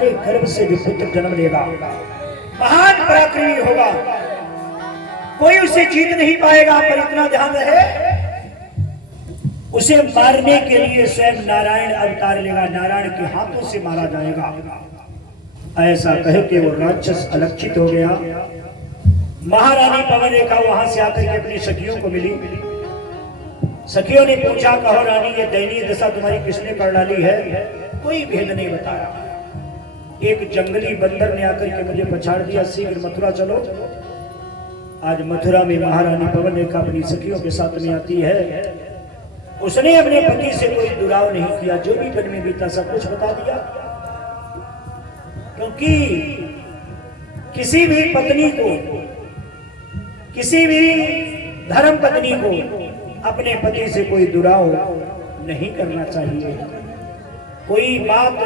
तुम्हारे गर्भ से भी पुत्र जन्म लेगा, महान पराक्रमी होगा, कोई उसे जीत नहीं पाएगा। पर इतना ध्यान रहे, उसे मारने के लिए स्वयं नारायण अवतार लेगा, नारायण के हाथों से मारा जाएगा। ऐसा कह के वो राक्षस अलक्षित हो गया। महारानी पवन रेखा वहां से आकर के अपनी सखियों को मिली। सखियों ने पूछा, कहो रानी, ये दयनीय दशा तुम्हारी किसने कर डाली है? कोई भेद नहीं बताया। एक जंगली बंदर ने आकर के मुझे पछाड़ दिया, शीघ्र मथुरा चलो। आज मथुरा में महारानी पवन रेखा अपनी सखियों के साथ में आती है। उसने अपने पति से कोई दुराव नहीं किया, जो भी मन में बीता सब कुछ बता दिया। क्योंकि किसी भी पत्नी को, किसी भी धर्म पत्नी को अपने पति से कोई दुराव नहीं करना चाहिए, कोई बात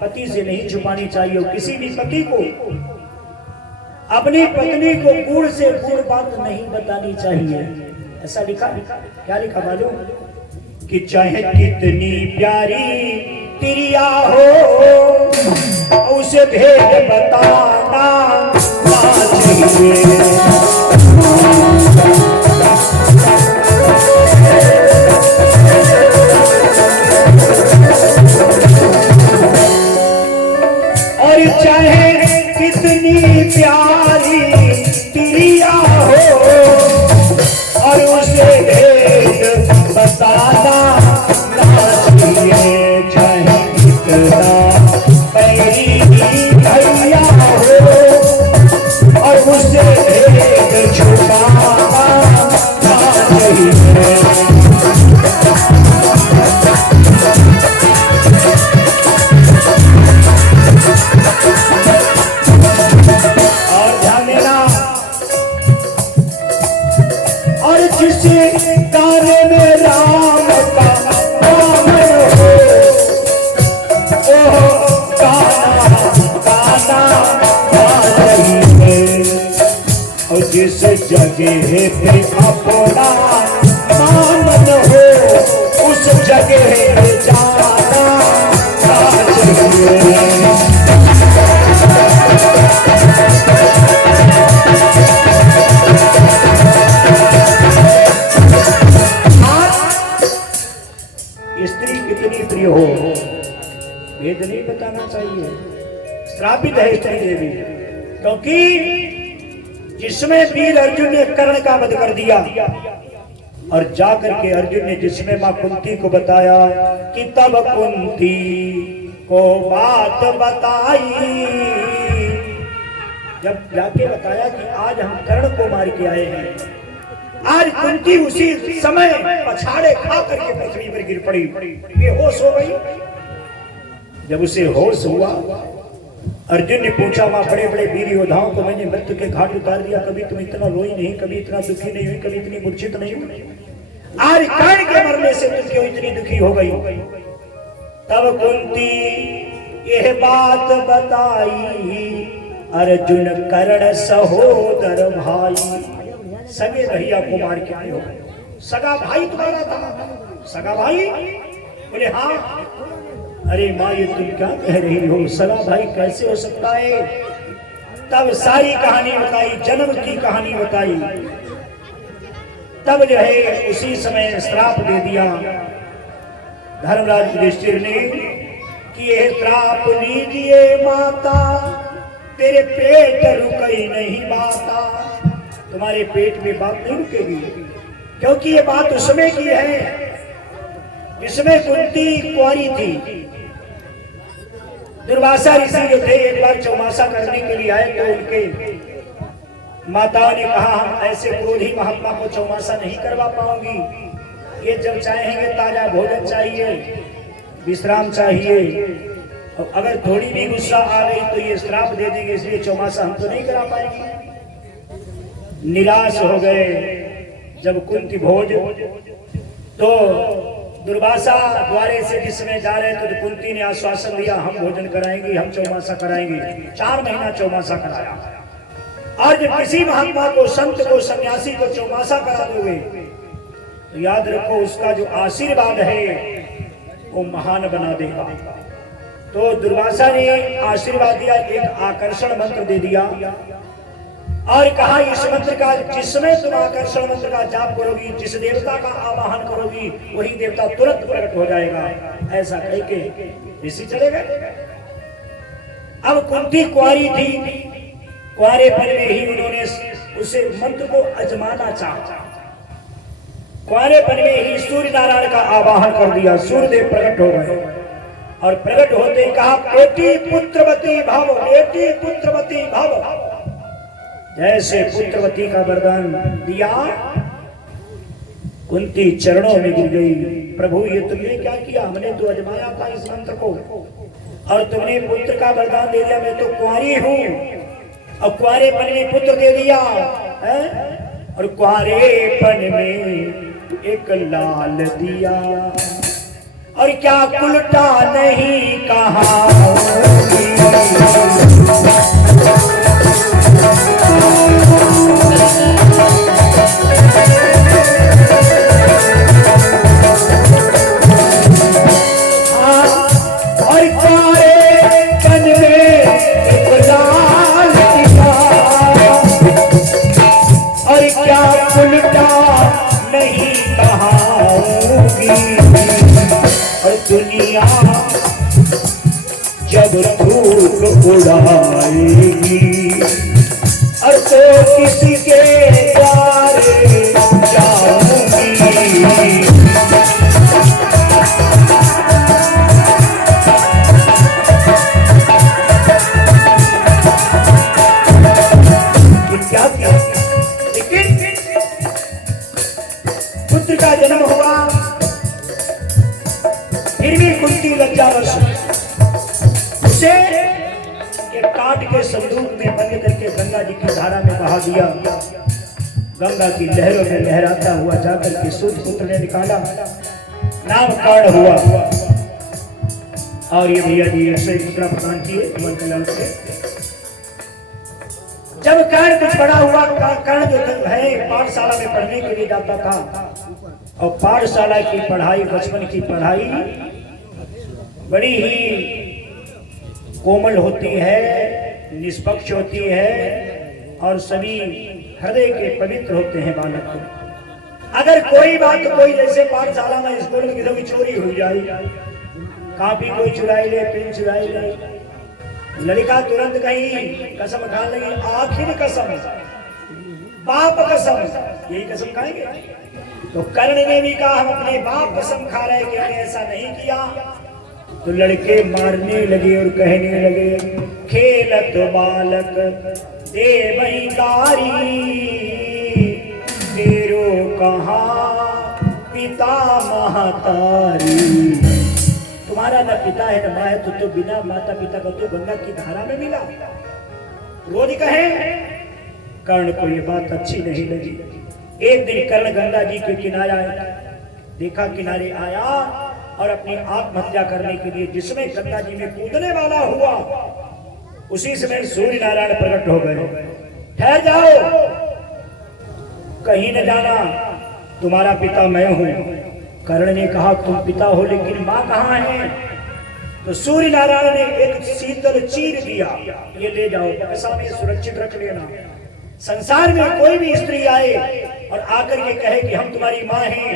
पति से नहीं छुपानी चाहिए। किसी भी पति को अपनी पत्नी को गुड़ से गुड़ बात नहीं बतानी चाहिए। ऐसा लिखा, क्या लिखा मालूम? कि चाहे कितनी प्यारी तिरिया हो, उसे भेद बताना चाहिए। और चाहे कितनी प्यारी तिरिया हो, और उसे भेद बताना चाहिए। चाहे कितना पैरी भैया हो, और उसे भेद छुपाना चाहिए। और ध्यान देना, और जिसे गाने में राम का नाम हो, ओ गाना गाना चाहिए। और जिस जगह पे अपना नाम हो, उस जगह पे जाना चाहिए। स्त्री कितनी प्रिय हो, भेद नहीं बताना चाहिए। श्रापित है स्त्री देवी, क्योंकि जिसमें वीर अर्जुन ने कर्ण का वध कर दिया, और जाकर के अर्जुन ने जिसमें मां कुंती को बताया कि तब कुंती को बात बताई, जब जाके बताया कि आज हम कर्ण को मार के आए हैं, आज कुंती उसी समय पछाड़े खा करके पृथ्वी पर गिर पड़ी, बेहोश हो गई। जब उसे होश हुआ, अर्जुन ने पूछा, वहां बड़े बड़े वीर योद्धाओं को मैंने मृत्यु के घाट उतार दिया, कभी तुम इतना रोई नहीं, कभी इतना दुखी नहीं हुई, कभी इतनी मूर्छित नहीं हुई, आज कर्ण के मरने से तुम क्यों इतनी दुखी हो गई? तब कुंती यह बात बताई, अर्जुन कर्ण सहोदर भाई, सगे भैया को मार के आए हो। सगा भाई तुम्हारा था? सगा भाई? बोले हाँ। अरे माँ, ये तुम क्या कह रही हो? सगा भाई कैसे हो सकता है? तब सारी कहानी बताई, जन्म की कहानी बताई। तब जो है उसी समय श्राप दे दिया धर्मराज युधिष्ठिर ने कि यह श्राप लीजिए माता, तेरे पेट रुकई नहीं माता। तुम्हारे पेट में बात नहीं रुकेगी, क्योंकि ये बात उसमें की है जिसमें कुंती कुंवारी थी। दुर्वासा ऋषि जो थे, एक बार चौमासा करने के लिए आए, तो उनके माताओं ने कहा, हम ऐसे क्रोधी महात्मा को चौमासा नहीं करवा पाऊंगी, ये जब चाहेंगे ताजा भोजन चाहिए, विश्राम चाहिए, और अगर थोड़ी भी गुस्सा आ गई तो ये श्राप दे देंगे, इसलिए चौमासा हम तो नहीं करा पाएंगे। निराश हो गए जब कुंती भोज, तो दुर्वासा द्वारे से जिसमें जा रहे थे, तो कुंती ने आश्वासन दिया, हम भोजन कराएंगे, हम चौमासा कराएंगे। 4 महीना चौमासा कराया। और जब किसी महात्मा को, संत को, सन्यासी को चौमासा करा दोगे, तो याद रखो उसका जो आशीर्वाद है वो महान बना देगा। तो दुर्वासा ने आशीर्वाद दिया, एक आकर्षण मंत्र दे दिया और कहा इस मंत्र का जिसमें तुम आकर्षण मंत्र का जाप करोगी, जिस देवता का आवाहन करोगी वही देवता तुरंत प्रकट हो जाएगा। ऐसा कह के ऋषि चले गए। अब कुंती कुंवारी थी, कुंवारेपन में ही उन्होंने उसे मंत्र को आजमाना चाहा। कुंवारेपन में ही सूर्य नारायण का आवाहन कर दिया, सूर्यदेव प्रकट हो गए और प्रकट होते ही कहा बेटी पुत्रवती भव, बेटी पुत्रवती भव। जैसे पुत्रवती का वरदान दिया, कुंती चरणों में गिर गई। प्रभु ये तुमने क्या किया? हमने तो आजमाया था इस मंत्र को और तुमने पुत्र का वरदान दे दिया। मैं तो कुंवारी हूँ और कुंवारेपन में पुत्र दे दिया है? और कुंवारेपन में एक लाल दिया और क्या उल्टा नहीं कहा। दुनिया जब धूप उड़ाएगी और तो किसी के द्वारे जाऊंगी। क्या किया? लेकिन पुत्र का जन्म हुआ, फिर भी कुंती लज्जावश उसे एक काट के संदूक में बंद करके गंगा जी की धारा में बहा दिया। गंगा की लहरों में लहराता हुआ जाकर के सूर्य पुत्र ने निकाला, नामकरण हुआ। और ये भैया जी ऐसे पुत्र प्रदान किए मन कल्याण से। जब कर्ण कुछ बड़ा हुआ, कर्ण जो है पाठशाला में पढ़ने के लिए जाता था और पाठशाला की पढ़ाई, बचपन की पढ़ाई बड़ी ही कोमल होती है, निष्पक्ष होती है और सभी हृदय के पवित्र होते हैं बालक को। अगर कोई बात कोई जैसे पाठशाला में स्कूल में किसी की चोरी हो जाए, कापी कोई चुराई ले, पेन चुराई ले, लड़का तुरंत कहीं कसम खा लेगी, आखिर कसम, बाप कसम, यही कसम खाएंगे। तो कर्ण ने भी कहा हम अपने बाप कसम खा रहे कि हमने ऐसा नहीं किया। तो लड़के मारने लगे और कहने लगे खेलत बालक दे वही गारी, तेरो कहा पिता महतारी। तुम्हारा न पिता है न माँ है, तो बिना माता पिता का तो गंगा की धारा में मिला। रोज कहे। कर्ण को ये बात अच्छी नहीं लगी। एक दिन कर्ण गंगा जी के किनारे देखा, किनारे आया और अपनी आत्महत्या करने के लिए जिसमें गंगा जी में कूदने वाला हुआ, उसी समय सूर्य नारायण प्रकट हो गए। ठहर जाओ, कहीं न जाना, तुम्हारा पिता मैं हूं। कर्ण ने कहा तुम पिता हो लेकिन मां कहां है? तो सूर्य नारायण ने एक शीतल चीर दिया, ये ले जाओ, बक्सा में सुरक्षित रख लेना। संसार में कोई भी स्त्री आए और आकर ये कहे कि हम तुम्हारी माँ हैं,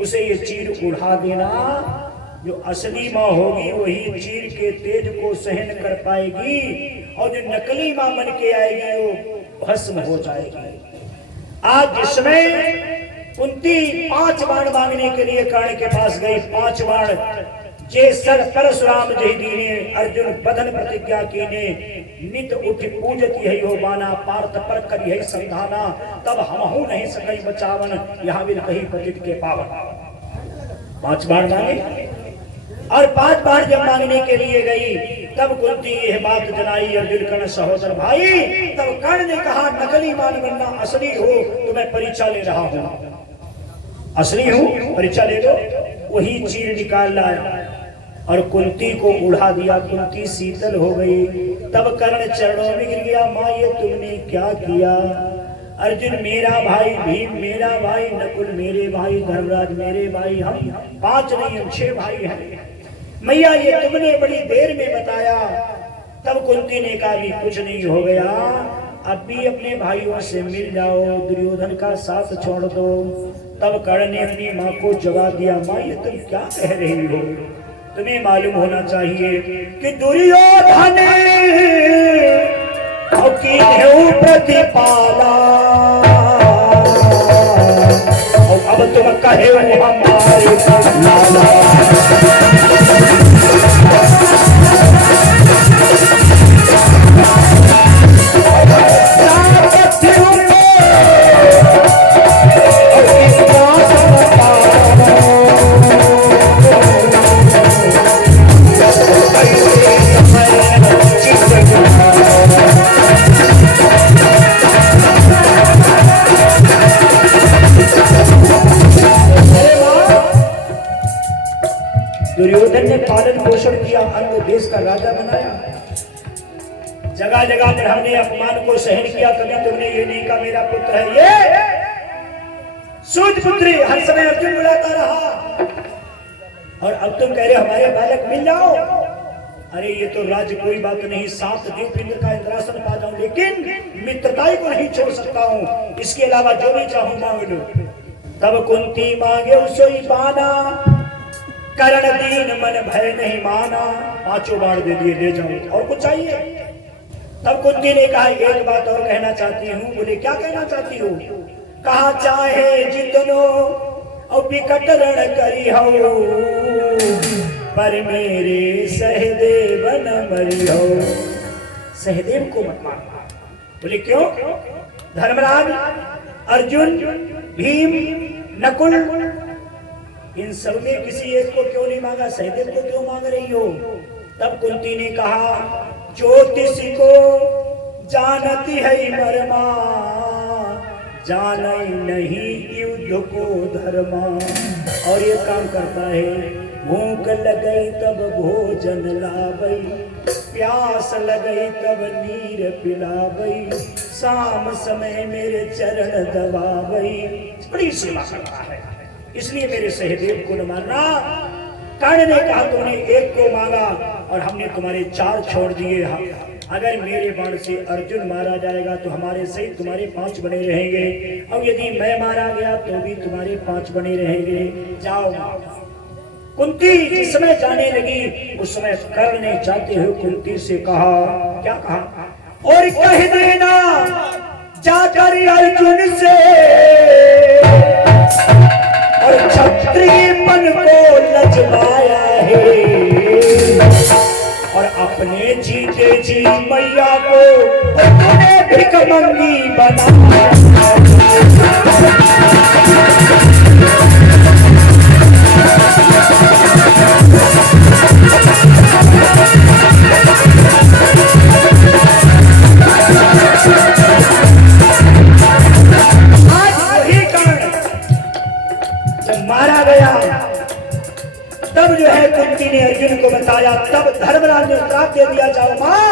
उसे ये चीर उड़ा देना। जो असली माँ होगी वही चीर के तेज को सहन कर पाएगी और जो नकली माँ बन के आएगी वो भस्म हो जाएगी। आज जिसमें कुंती 5 बाण मांगने के लिए कर्ण के पास गई, 5 बाण जे सर परशुराम जय दीने, अर्जुन बदन प्रतिज्ञा कीने, नित उठ पूजत यही हो बाना, पार्थ पर कर यही संधाना, तब हमहु नहीं सकई बचावन, यहाँ भी कहीं पतित के पावन। 5 बाण मांगे और 5 बार जब मांगने के लिए गई तब कुंती यह बात जनाई, अर्जुन कर्ण सहोदर भाई। तब कर्ण ने कहा नकली मान बनना, असली हो तो मैं परीक्षा ले रहा हूँ, असली हूँ परीक्षा ले लो। वही चीर निकाल लाया और कुंती को उड़ा दिया। कुंती शीतल हो गई। तब कर्ण चरणों में गिर गया, माँ ये तुमने क्या किया? अर्जुन मेरा भाई, भीम मेरा भाई, नकुल मेरे भाई, धर्मराज मेरे भाई, हम 5 नहीं हम 6 भाई हैं। मैया ये तुमने बड़ी देर में बताया। तब कुंती ने कहा भी कुछ नहीं हो गया, अब भी अपने भाइयों से मिल जाओ, दुर्योधन का साथ छोड़ दो। तब कर्ण ने अपनी माँ को जवाब दिया, माँ ये तुम क्या कह रही हो? तुम्हें मालूम होना चाहिए कि दुर्योधन प्रतिपाला, अब तुम कहे हमारे लाला। दुर्योधन ने पालन पोषण किया, अन्य देश का राजा बनाया, जगह जगह पर हमने अपमान को सहन किया। कभी तुमने ये नहीं कहा मेरा पुत्र है ये सूर्यपुत्री, हर समय अर्जुन बुलाता रहा, और अब तुम कह रहे हमारे बालक मिल जाओ। अरे ये तो राज्य कोई बात नहीं, 7 देवपिंड का इंद्रासन पा जाऊं, लेकिन मित्रताई को नहीं छोड़ सकता हूं, इसके अलावा जो भी चाहूं मांग लो। तब कुंती मांगे सोई पाना, कर्ण दीन मन भय नहीं माना। 5 बाण दे दिए, ले जाओ, और कुछ चाहिए? तब कुंती ने कहा एक बात और कहना चाहती हूँ। बोले क्या कहना चाहती हो? कहा चाहे जितनो और विकट रण करी हो, पर मेरे सहदेव न मरी हो। सहदेव को मत मारना। बोले क्यों? धर्मराज, अर्जुन, भीम, नकुल, इन सब में किसी एक को क्यों नहीं मांगा? सहदेव को क्यों मांग रही हो? तब कुंती ने कहा ज्योतिष को जानती है मरमा, जाने नहीं युद्ध को धर्मा। और ये काम करता है, भूख लगई तब भोजन लावई, प्यास लगई तब नीर पिलावई, शाम समय मेरे चरण दबावई। बड़ी सेवा करता है, इसलिए मेरे सहदेव को न मारना। कर्ण ने कहा तुमने एक को मांगा और हमने तुम्हारे 4 छोड़ दिए। अगर मेरे बाण से अर्जुन मारा जाएगा तो हमारे सहित तुम्हारे 5 बने रहेंगे, और यदि मैं मारा गया तो भी तुम्हारे 5 बने रहेंगे। जाओ। कुंती जिस समय जाने लगी उस समय कर्ण ने जाते हुए कुंती से कहा, क्या कहा? और कह देना जाकर अर्जुन से, और क्षत्रियपन को लजवाया है, और अपने जीते जी मैया को तूने भिखमंगी बनाया। मारा गया तब जो है कुंती ने अर्जुन को बताया। तब धर्मराज ने श्राप दे दिया, जाओ मां,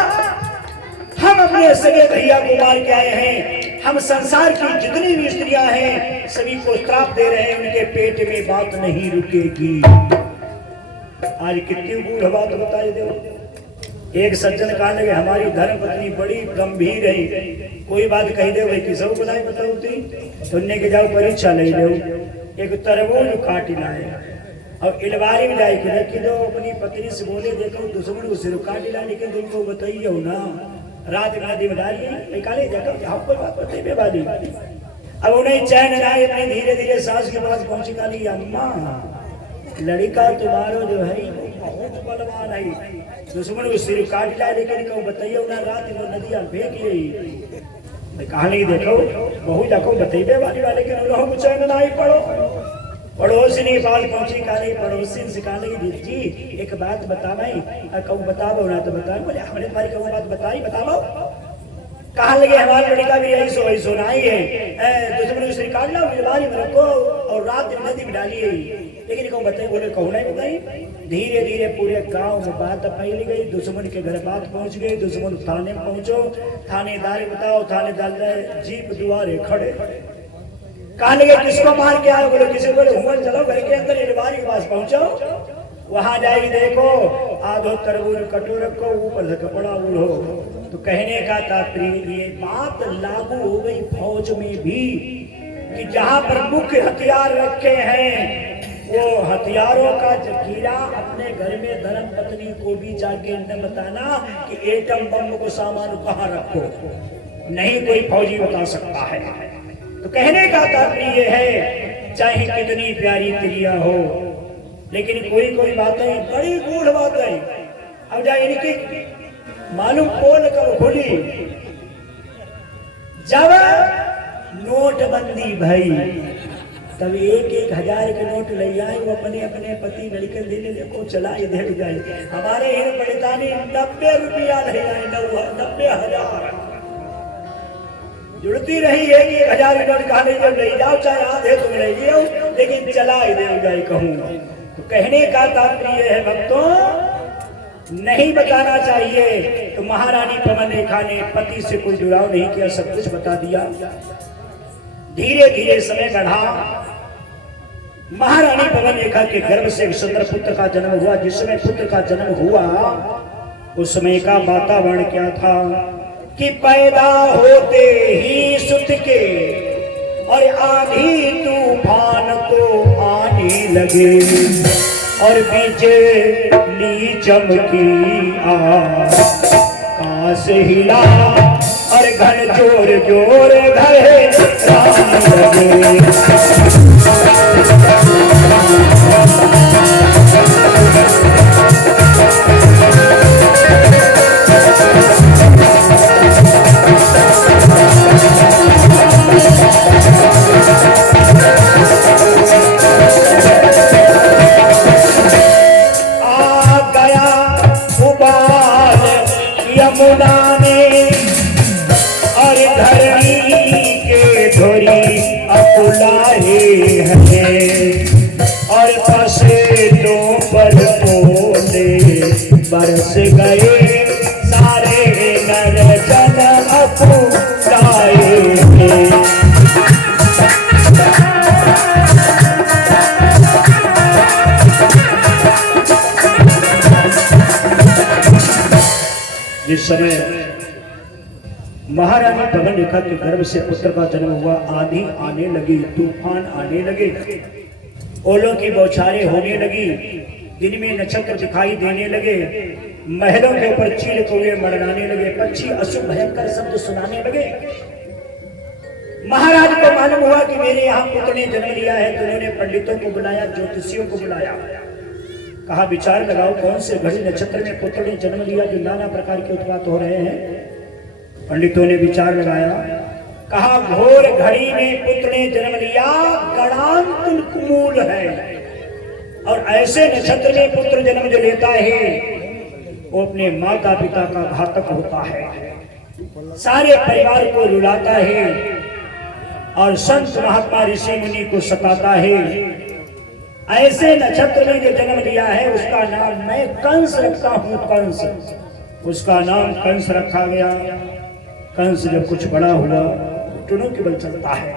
हम अपने सगे भैया को मार के आए हैं, हम संसार की जितनी भी स्त्रियां हैं सभी को श्राप दे रहे हैं, उनके पेट में बात नहीं रुकेगी। आज कितनी बूढ़ बात बताई दो। एक सज्जन कहा लगे हमारी धर्म पत्नी बड़ी गंभीर है, कोई बात कही दे वही किसको बुलाई बताओ थी सुनने के जाओ परीक्षा ले लो। एक तरबूज काट लाए और इलवारी में जाए कि दो अपनी पत्नी से बोले देखो दुश्मन को सिर काट ला, लेकिन तुमको बताइए ना रात नदी में डालिए निकाले देखो आपको बात बताइए वाली। अब उन्हें चैन आए, अपनी धीरे धीरे सास के पास पहुंची, काली अम्मा लड़का तुम्हारा जो है बहुत बलवान है, दुश्मन को सिर काट ला, लेकिन कहूँ बताइए ना रात वो नदियां फेंक ली। कहानी देखो बहु जाको बताइए वाली वाले के लोगों को चैन ना ही पढ़ो। पड़ोसी पास पहुंची, कहानी पड़ोसी से कहानी जी एक बात बतावाई, कहूँ बताओ ना तो बताओ। बोले हमने तुम्हारी कहूँ बात बताई बताओ। कहा लगे हमारा लड़का भी ऐसो ऐसो नहीं है, दुश्मन को सिर काट ला बीमारी में रखो और रात नदी में डालिए, लेकिन कहूँ बताइए। बोले कहूँ नहीं बताई। धीरे धीरे पूरे गांव में बात फैल गई, दुश्मन के घर बात पहुंच गई, दुश्मन थाने में पहुंचो, थानेदार बताओ, थानेदार जीप दुआरे खड़े। कहा लगे किसको मार के आए? बोले किसी बोले हुआ चलो घर के अंदर इलवारी के पास पहुंचो। वहां जाई देखो आधो तरबूज कटोर को ऊपर कपड़ा उड़ो। तो कहने का तात्पर्य ये बात लागू हो गई फौज में भी कि जहां पर मुख्य हथियार रखे हैं वो हथियारों का जखीरा अपने घर में धर्म पत्नी को भी जाके न बताना कि एटम बम को सामान कहाँ रखो, नहीं कोई फौजी बता सकता है। तो कहने का तात्पर्य है चाहे कितनी प्यारी क्रिया हो लेकिन कोई कोई बातें बड़ी गूढ़ बातें अब जाए इनकी मालूम पोल कब खुली जब नोटबंदी भई तब 1,000 के नोट ले आए वो अपने अपने पति लड़के देने देखो चला इधर जाए। हमारे हिंद पड़तानी 90 रुपया ले आए 90,000 जुड़ती रही है कि 1,000 नोट कहानी जब ले जाओ चाहे आधे तुम ले लियो लेकिन चला इधर जाए कहूँ। तो कहने का तात्पर्य है भक्तों नहीं बताना चाहिए। तो महारानी पवन रेखा ने पति से कोई जुड़ाव नहीं किया, सब कुछ बता दिया। धीरे धीरे समय बढ़ा। महारानी पवन रेखा के गर्भ से एक सुंदर पुत्र का जन्म हुआ। जिस समय पुत्र का जन्म हुआ उस समय का वातावरण क्या था कि पैदा होते ही सुत के और आंधी तूफान को आने लगे और बिजली चमकी आकाश हिला और घन जोर जोर घरे लगे। बरस गए सारे नर जन अपनाए। जिस समय महारानी पवन रेखा के गर्भ से पुत्र का जन्म हुआ आंधी आने लगी, तूफान आने लगे, ओलों की बौछारें होने लगी, दिन में नक्षत्र दिखाई देने लगे, महलों के ऊपर चील कौवे मड़राने लगे, पक्षी अशुभ भयंकर शब्द सुनाने लगे। महाराज को मालूम हुआ कि मेरे यहाँ पुत्र ने जन्म लिया है। तो उन्होंने पंडितों को बुलाया, ज्योतिषियों को बुलाया, कहा विचार लगाओ कौन से घड़ी नक्षत्र में पुत्र ने जन्म लिया जो नाना प्रकार के उत्पात हो रहे हैं। पंडितों ने विचार लगाया, कहा घोर घड़ी में पुत्र ने जन्म लिया गणांत मूल है और ऐसे नक्षत्र में पुत्र जन्म जो लेता है वो अपने माता पिता का घातक होता है, सारे परिवार को रुलाता है और संत महात्मा ऋषि मुनि को सताता है। ऐसे नक्षत्र में जो जन्म लिया है उसका नाम मैं कंस रखता हूँ, कंस। उसका नाम कंस रखा गया। कंस जब कुछ बड़ा हुआ टुनों के बल चलता है,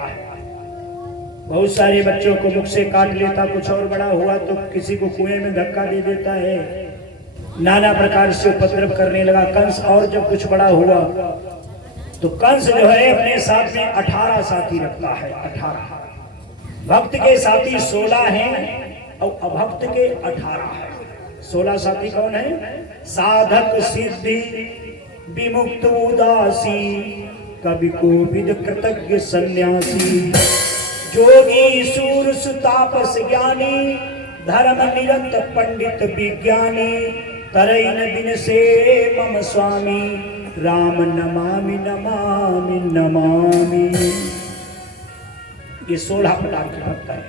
बहुत सारे बच्चों को मुख से काट लेता, कुछ और बड़ा हुआ तो किसी को कुएं में धक्का दे देता है, नाना प्रकार से उपद्रव करने लगा कंस। और जब कुछ बड़ा हुआ तो कंस जो है अपने साथ में 18 साथी रखता है। 18 भक्त के साथी 16 हैं और अभक्त के 18 हैं। 16 साथी कौन है? साधक सिद्धि विमुक्त उदासी कवि कोविद कृतज्ञ सन्यासी जोगी सूर सुतापस ज्ञानी धर्म निरत पंडित विज्ञानी तरैन बिन से मम स्वामी राम नमामि नमामि नमामि। ये 16 प्रकार के भक्त हैं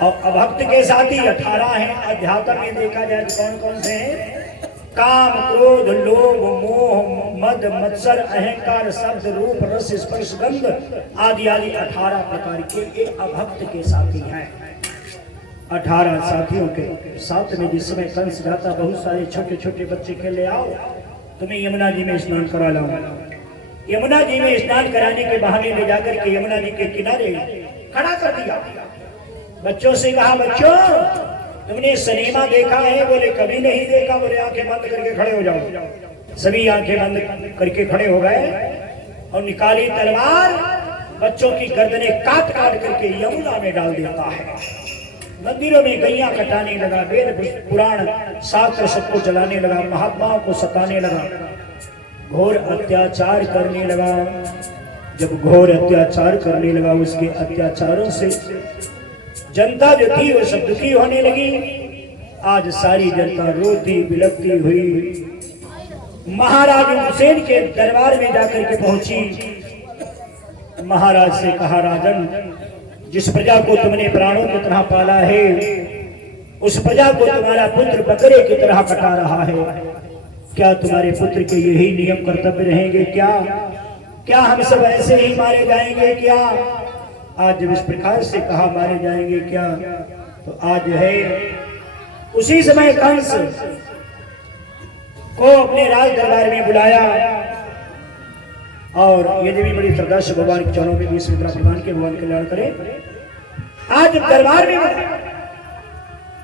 और अभक्त के साथ ही 18 हैं। अध्यात्म में देखा जाए तो कौन कौन से हैं? काम क्रोध लोभ मोह मद मत्सर अहंकार शब्द रूप रस स्पर्श गंध आदि आदि 18 प्रकार के एक अभक्त के साथी हैं। 18 साथियों के साथ में जिस समय कंस जाता, बहुत सारे छोटे छोटे बच्चे के ले आओ तुम्हें यमुना जी में स्नान करा लाऊं। यमुना जी में स्नान कराने के बहाने ले जाकर के यमुना जी के किनारे खड़ा कर दिया। बच्चों से कहा बच्चों तुमने सिनेमा देखा है? बोले कभी नहीं देखा। बोले आंखें बंद करके खड़े हो जाओ। सभी आंखें बंद करके खड़े हो गए और निकाली तलवार, बच्चों की गर्दनें काट काट करके यमुना में डाल देता है। मंदिरों में गैया कटाने लगा, वेद पुराण शास्त्र सबको जलाने लगा, महात्माओं को सताने लगा, घोर अत्याचार करने लगा। जब घोर अत्याचार करने लगा, उसके अत्याचारों से जनता जो थी वो सब दुखी होने लगी। आज सारी जनता रोती बिलखती हुई महाराज हुसैन के दरबार में जाकर के पहुंची। महाराज से कहा, राजन, जिस प्रजा को तुमने प्राणों की तरह पाला है, उस प्रजा को तुम्हारा पुत्र बकरे की तरह कटा रहा है। क्या तुम्हारे पुत्र के यही नियम कर्तव्य रहेंगे? क्या हम सब ऐसे ही मारे जाएंगे? क्या आज जब इस प्रकार से कहा मारे जाएंगे क्या, तो आज है उसी समय कंस को अपने राज दरबार में बुलाया और ये भी बड़ी श्रद्धा से भगवान के चरणों में भी प्रदान के भगवान कल्याण करे। आज दरबार में बुलाया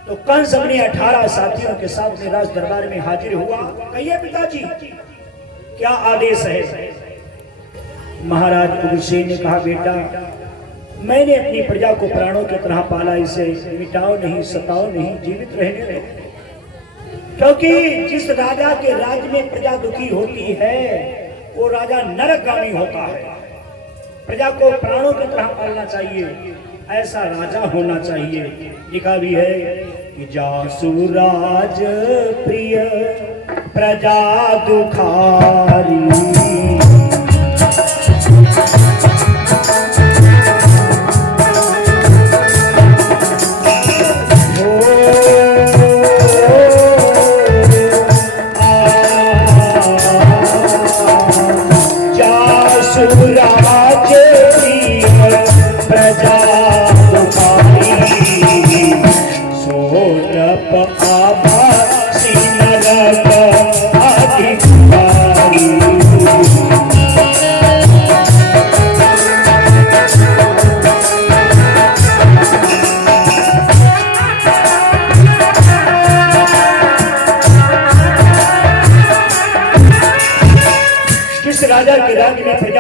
तो कंस अपने 18 साथियों के साथ में राज दरबार में हाजिर हुआ। कहिए पिताजी क्या आदेश है? महाराज हुसैन ने कहा, बेटा, मैंने अपनी प्रजा को प्राणों की तरह पाला, इसे मिटाओ नहीं, सताओ नहीं, जीवित रहने दो। क्योंकि जिस राजा के राज्य में प्रजा दुखी होती है वो राजा नरकगामी होता है। प्रजा को प्राणों की तरह पालना चाहिए, ऐसा राजा होना चाहिए। लिखा भी है कि जासु राज प्रिय प्रजा दुखारी,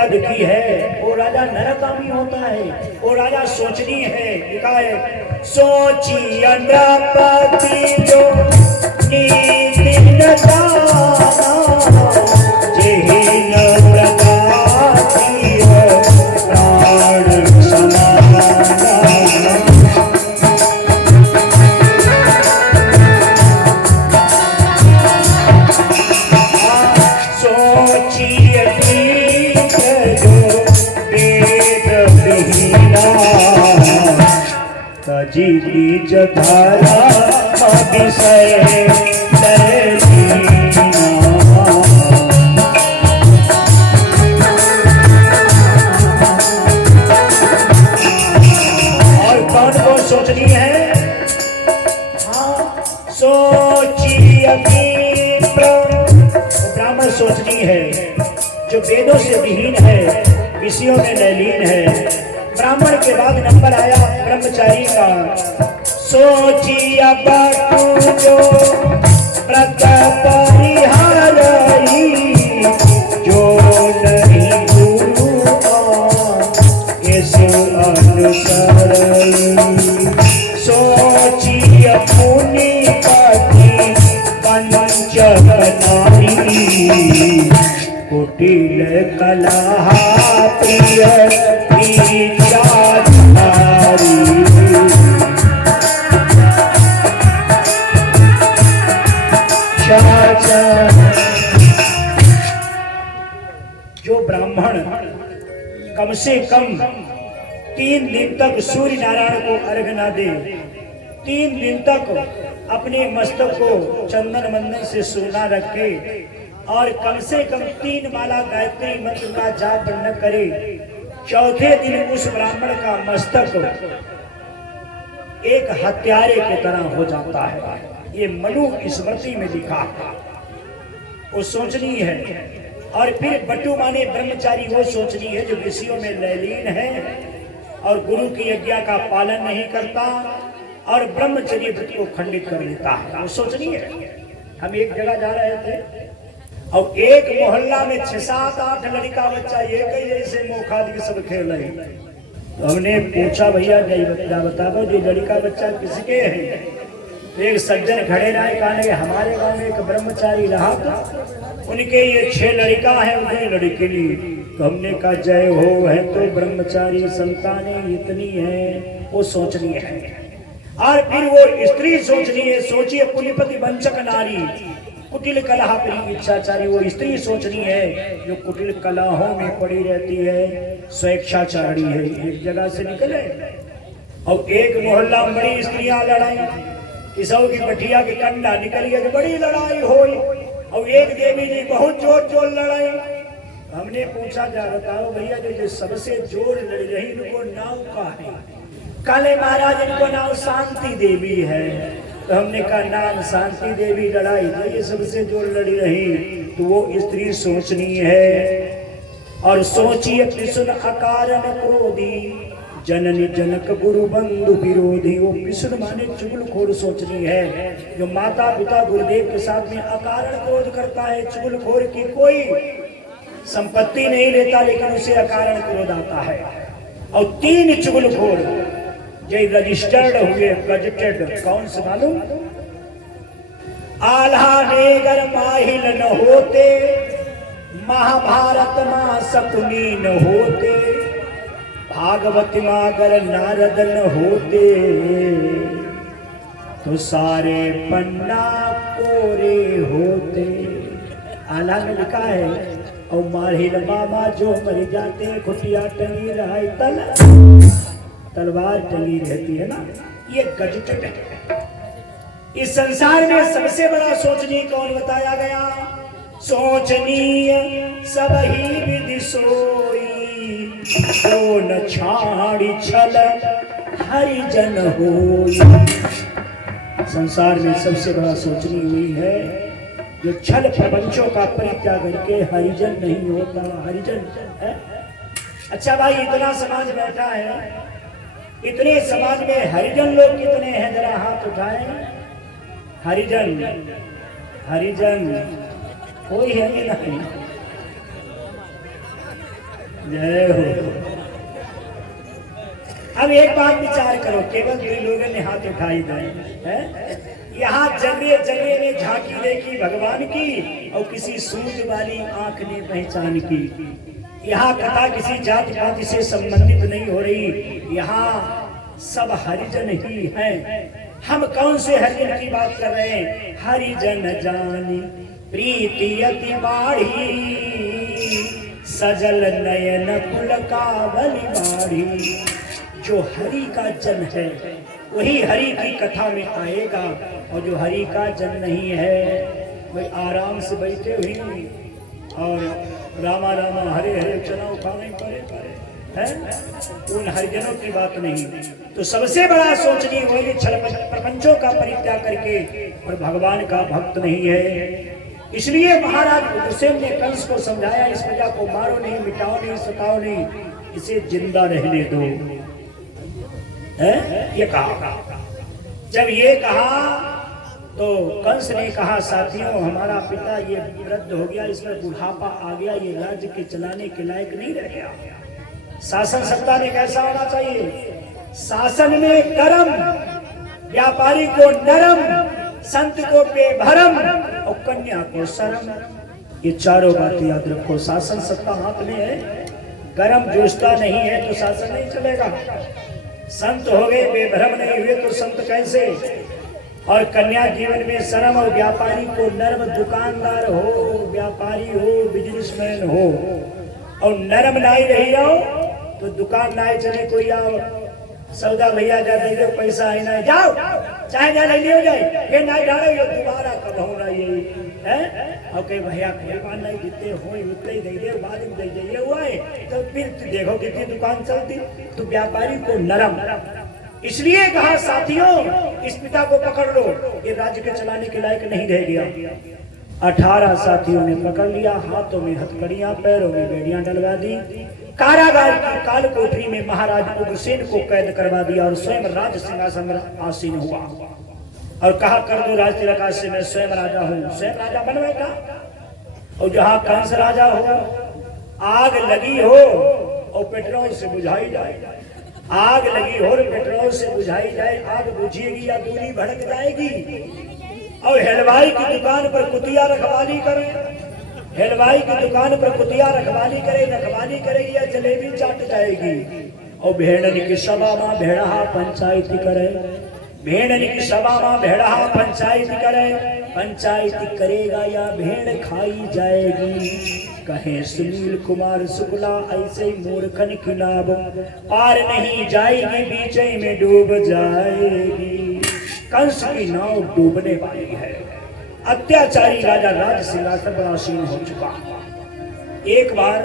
दुखी है वो राजा नरकामी होता है, वो राजा सोचनी है। लिखा है, सोची नृपति जो नीति न जाना, जेहि न प्रकाशिय प्राण समाना। जी जधारा अतिशय और कौन कौन सोचनी है? हाँ, सोची ब्राह्मण सोचनी है, जो वेदों से विहीन है, विषयों में नलीन है। ब्राह्मण के बाद नंबर आया ब्रह्मचारी का। सोची अब तू जो व्रत परिहारई, जो नहीं गुरु इस अनुसरई। सोची अपनी पति पंचक नारी, कुटिल कलहा प्रिय जो ब्राह्मण कम से कम 3 दिन तक सूर्य नारायण को अर्घ न दे, 3 दिन तक अपने मस्तक को चंदन मंदन से सोना रखे और कम से कम 3 माला गायत्री मंत्र का जाप न करे, चौथे दिन उस ब्राह्मण का मस्तक एक हत्यारे की तरह हो जाता है। ये मनु स्मृति में लिखा है, वो सोचनी है। और फिर बटू माने ब्रह्मचारी वो सोचनी है जो विषयों में लयलीन है और गुरु की आज्ञा का पालन नहीं करता, और ब्रह्मचर्य व्रत को खंडित कर देता है। वो सोचनीय है। हम एक जगह जा रहे थे और एक मोहल्ला में 6, 7, 8 लड़का बच्चा एक ही जैसे मोखाद के सब खेल रहे। तो हमने पूछा भैया बताओ जो लड़का बच्चा किसके है? एक सज्जन खड़े रहे, कहा हमारे गांव में एक ब्रह्मचारी रहा था, उनके ये 6 लड़का है, उन्हें लड़के लिए। तो हमने कहा जय हो, है तो ब्रह्मचारी संतानें इतनी है, वो सोचनी है। और फिर वो स्त्री सोचनी है। सोचिए पुलिपति वंचक नारी, कुटिल कलह प्रिय इच्छाचारी। वो स्त्री सोचनी है जो कुटिल कलहों में पड़ी रहती है, स्वेच्छाचारी है। एक जगह से निकले और एक मोहल्ला में बड़ी स्त्रियां लड़ाई, किसों की बठिया के कंडा निकल गया, तो बड़ी लड़ाई हुई। और एक देवी जी बहुत जोर जोर लड़ाई। हमने पूछा जा बताओ भैया जो सबसे जोर लड़ रही उनको नाव का है? काले महाराज इनको नाम शांति देवी है। तो हमने कहा नाम शांति देवी लड़ाई तो ये सबसे जो लड़ी रही, तो वो स्त्री सोचनी है। और सोचिए पिसुन अकारण क्रोधी, जननी जनक गुरु बंधु विरोधी। वो पिसुन माने चुगलखोर सोचनी है, जो माता पिता गुरुदेव के साथ में अकारण क्रोध करता है। चुगलखोर की कोई संपत्ति नहीं लेता, लेकिन उसे अकारण क्रोध आता है। और 3 चुगलखोर जो रजिस्टर्ड हुए, गजटेड, कौन से मालूम? आल्हा नेगर माहिल न होते, महाभारत मां शकुनी न होते, भागवत मागर नारद न होते, तो सारे पन्ना कोरे होते। आल्हा में लिखा है और माहिल मामा जो मर जाते, खुटिया टंगी रहा तलवार टंगी रहती है ना, ये गजटेड है। इस संसार में सबसे बड़ा सोचनी कौन बताया गया? सोचनीय सब ही विधि सोई, तो न छाड़ी छल हरिजन होई। संसार में सबसे बड़ा सोचनी हुई है जो छल प्रपंचों का परित्याग करके हरिजन नहीं होता। हरिजन है। अच्छा भाई, इतना समाज बैठा है, इतने समाज में हरिजन लोग कितने हैं? जरा हाथ उठाएं। हरिजन हरिजन कोई है कि नहीं? जय हो। अब एक बात विचार करो, केवल 2 लोगों ने हाथ उठाई है। यहाँ जगह जगह ने झांकी देखी भगवान की, और किसी सूझ वाली आंख ने पहचान की। यहाँ कथा किसी जाति पाति से संबंधित नहीं हो रही, यहाँ सब हरिजन ही हैं। हम कौन से हरिजन की बात कर रहे हैं? हरिजन जानी प्रीति अति बाढ़ी, सजल नयन कुल का बलि बाढ़ी। जो हरि का जन है वही हरि की कथा में आएगा, और जो हरि का जन नहीं है वही आराम से बैठे हुए और रामा रामा हरे हरे चनाव खाने पड़े है। उन हरिजनों की बात नहीं। तो सबसे बड़ा सोचनी वही छल प्रपंचों का परित्याग करके और भगवान का भक्त नहीं है। इसलिए महाराज उग्रसेन ने कंस को समझाया, इस प्रजा को मारो नहीं, मिटाओ नहीं, सताओ नहीं, इसे जिंदा रहने दो। है ये कहा। जब ये कहा तो कंस ने कहा, साथियों हमारा पिता ये वृद्ध हो गया, इसमें बुढ़ापा आ गया, ये राज्य के चलाने के लायक नहीं रह गया। शासन सत्ता में कैसा होना चाहिए? शासन में कर्म, व्यापारी को नरम, संत को बेभरम और कन्या को शरम। ये चारों बातें याद रखो। शासन सत्ता हाथ में है, गरम जोशता नहीं है तो शासन नहीं चलेगा। संत हो गए, बेभरम नहीं हुए तो संत कैसे? और कन्या जीवन में शर्म, और व्यापारी को नर्म, दुकानदार हो, व्यापारी हो, बिजनेसमैन हो, और नरम नाई रही रहो तो दुकान नाई चले, कोई आओ सौदा भैया जा दे दो, पैसा है ना, जाओ चाहे जा ले लियो जाए, ये नाई डालो ये दोबारा कब होना ये है। और कहीं भैया मेहमान नहीं देते हो उतने ही दे दे, बाद में दे दे, ये हुआ है तो फिर देखो कितनी दुकान चलती। तो व्यापारी को नरम, इसलिए कहा साथियों इस पिता को पकड़ लो, ये राज्य के चलाने के लायक नहीं रह गया। 18 साथियों ने पकड़ लिया, हाथों में हथकड़ियां, पैरों में बेड़ियां डलवा दी कारागार की काल कोठरी में महाराज उग्रसेन को कैद करवा दिया और स्वयं राज सिंहासन में आसीन हुआ और कहा, कर दो राज तिलक से मैं स्वयं राजा हूं। स्वयं राजा बन बैठा और जहां कंस राजा हो, आग लगी हो और पेट्रोल से बुझाई जाए, आग लगी हो और पेट्रोल से बुझाई जाए, आग बुझेगी या दूरी भड़क जाएगी। और हलवाई की दुकान पर कुतिया रखवाली करे, हलवाई की दुकान पर कुतिया रखवाली करेगी या जलेबी चाट जाएगी। और भेड़न की सभा में भेड़ा पंचायत करे, भेड़न की सभा में भेड़ा पंचायत करे, पंचायत करेगा या भेड़ खाई जाएगी। कहे सुनील कुमार शुक्ला, ऐसे मूर्खन की नाव पार नहीं जाएगी, बीच में डूब जाएगी। कंस की नाव डूबने वाली है। अत्याचारी राजा राज सिंहासन पर आसीन हो चुका। एक बार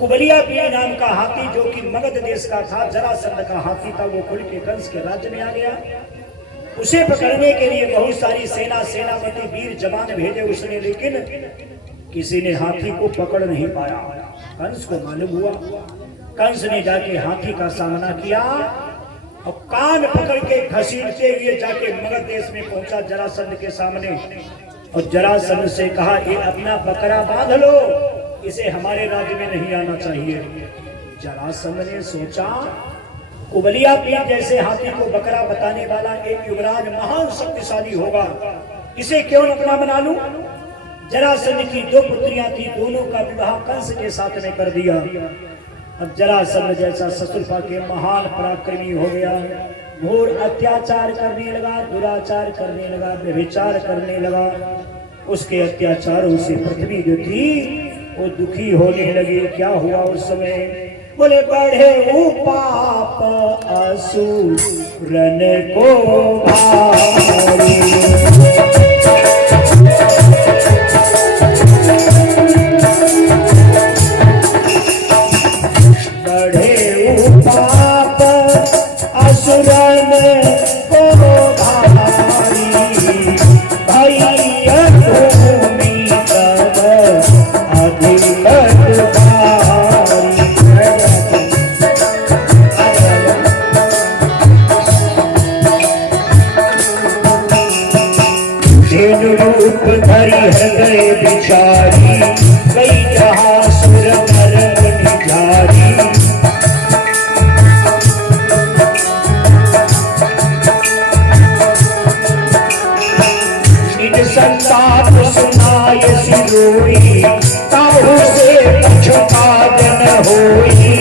कुबलिया पीर नाम का हाथी, जो कि मगध देश का था, जरासंध का हाथी था, वो खुल के कंस के राज्य में आ गया। उसे पकड़ने के लिए बहुत सारी सेनापति वीर जवान भेजे उसने, लेकिन किसी ने हाथी को पकड़ नहीं पाया। कंस को मालूम हुआ, कंस ने जाके हाथी का सामना किया और कान पकड़ के घसीटते हुए जाके मगध देश में पहुंचा जरासंध के सामने और जरासंध से कहा, ये अपना बकरा बांध लो, इसे हमारे राज्य में नहीं आना चाहिए। जरासंध ने सोचा, कुबलिया पीर जैसे हाथी को बकरा बताने वाला एक युवराज महान शक्तिशाली होगा, इसे क्यों न अपना बना लूं। जरासंध की दो पुत्रियां थी, दोनों का विवाह कंस के साथ में कर दिया। अब जरासंध जैसा ससुरपा के महान पराक्रमी हो गया, घोर अत्याचार करने लगा, दुराचार करने लगा, व्यभिचार करने लगा। उसके अत्याचारों से पृथ्वी जो थी वो दुखी होने लगी। क्या हुआ उस समय? बोले, बढ़े वो पाप असुरन को भारी, हृदय बिचारी, कई जहां सुर नर निजारी। निज संताप सुनाय सिरोई, ताहू से पछुताज न होई।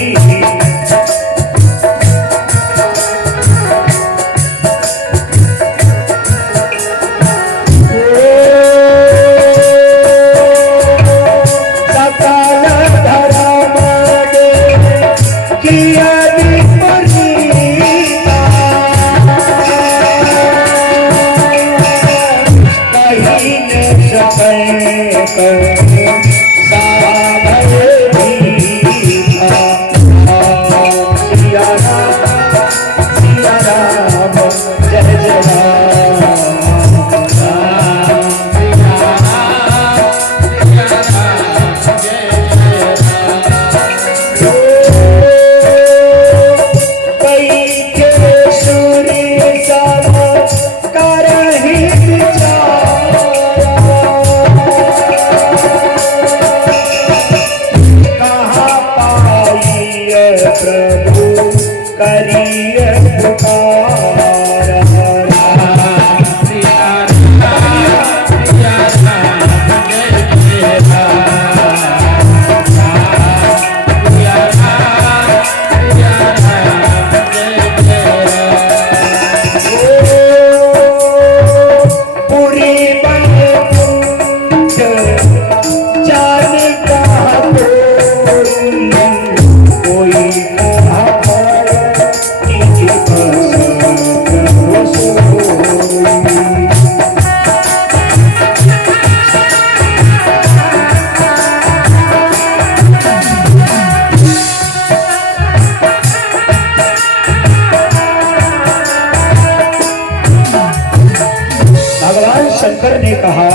ने कहा,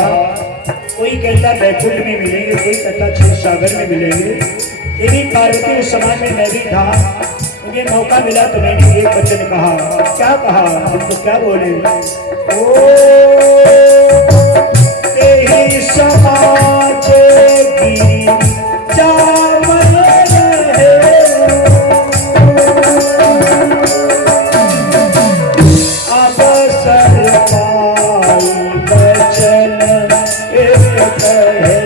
कोई कहता बैकुंठ में मिलेंगे, कोई कहता क्षीर सागर में मिलेंगे, देवी पार्वती उस समय में मैं भी था। मुझे मौका मिला तो मैंने एक वचन कहा। क्या कहा? तो क्या बोले? ओ तेरी समाज गिरी चावल अवसर पाई बचन एक कहे।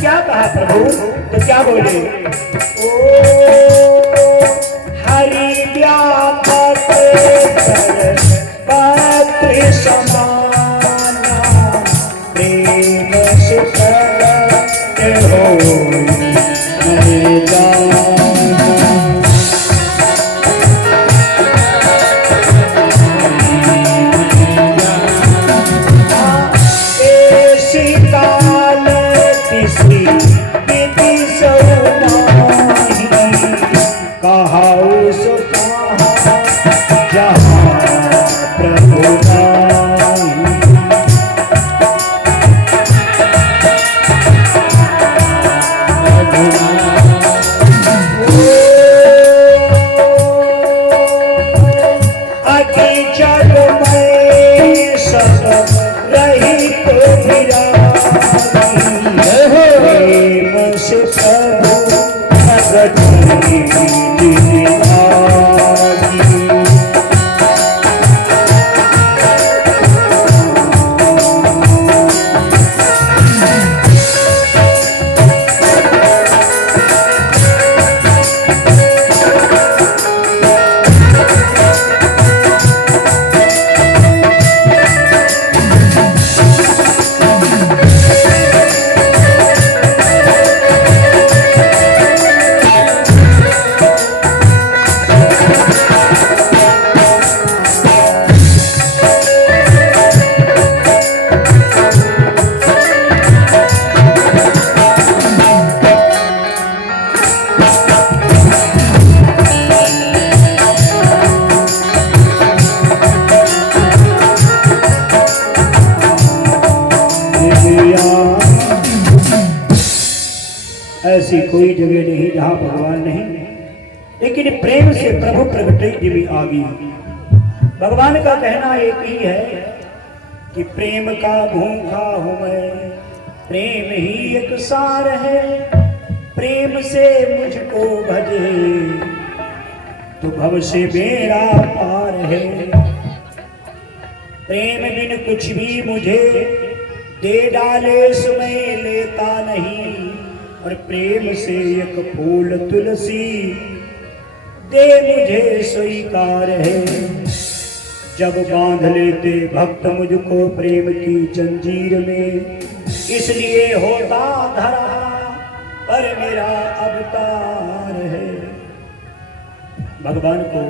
क्या कहा प्रभु? तो क्या बोले? ओ हरि व्यापक पत्र समाना प्रेम सुख हो मैं जाना। ऐसी कोई जगह नहीं जहां भगवान नहीं, लेकिन प्रेम से प्रभु प्रगट जी में आ गई। भगवान का कहना एक ही है कि प्रेम का भूखा हूं मैं, प्रेम ही एक सार है, प्रेम से मुझको भजे तो भव से बेड़ा पार है। प्रेम बिन कुछ भी मुझे दे डाले सुमय लेता नहीं, और प्रेम से एक फूल तुलसी दे मुझे स्वीकार है। जब बांध लेते भक्त मुझको प्रेम की जंजीर में, इसलिए होता धरा पर मेरा अवतार है। भगवान को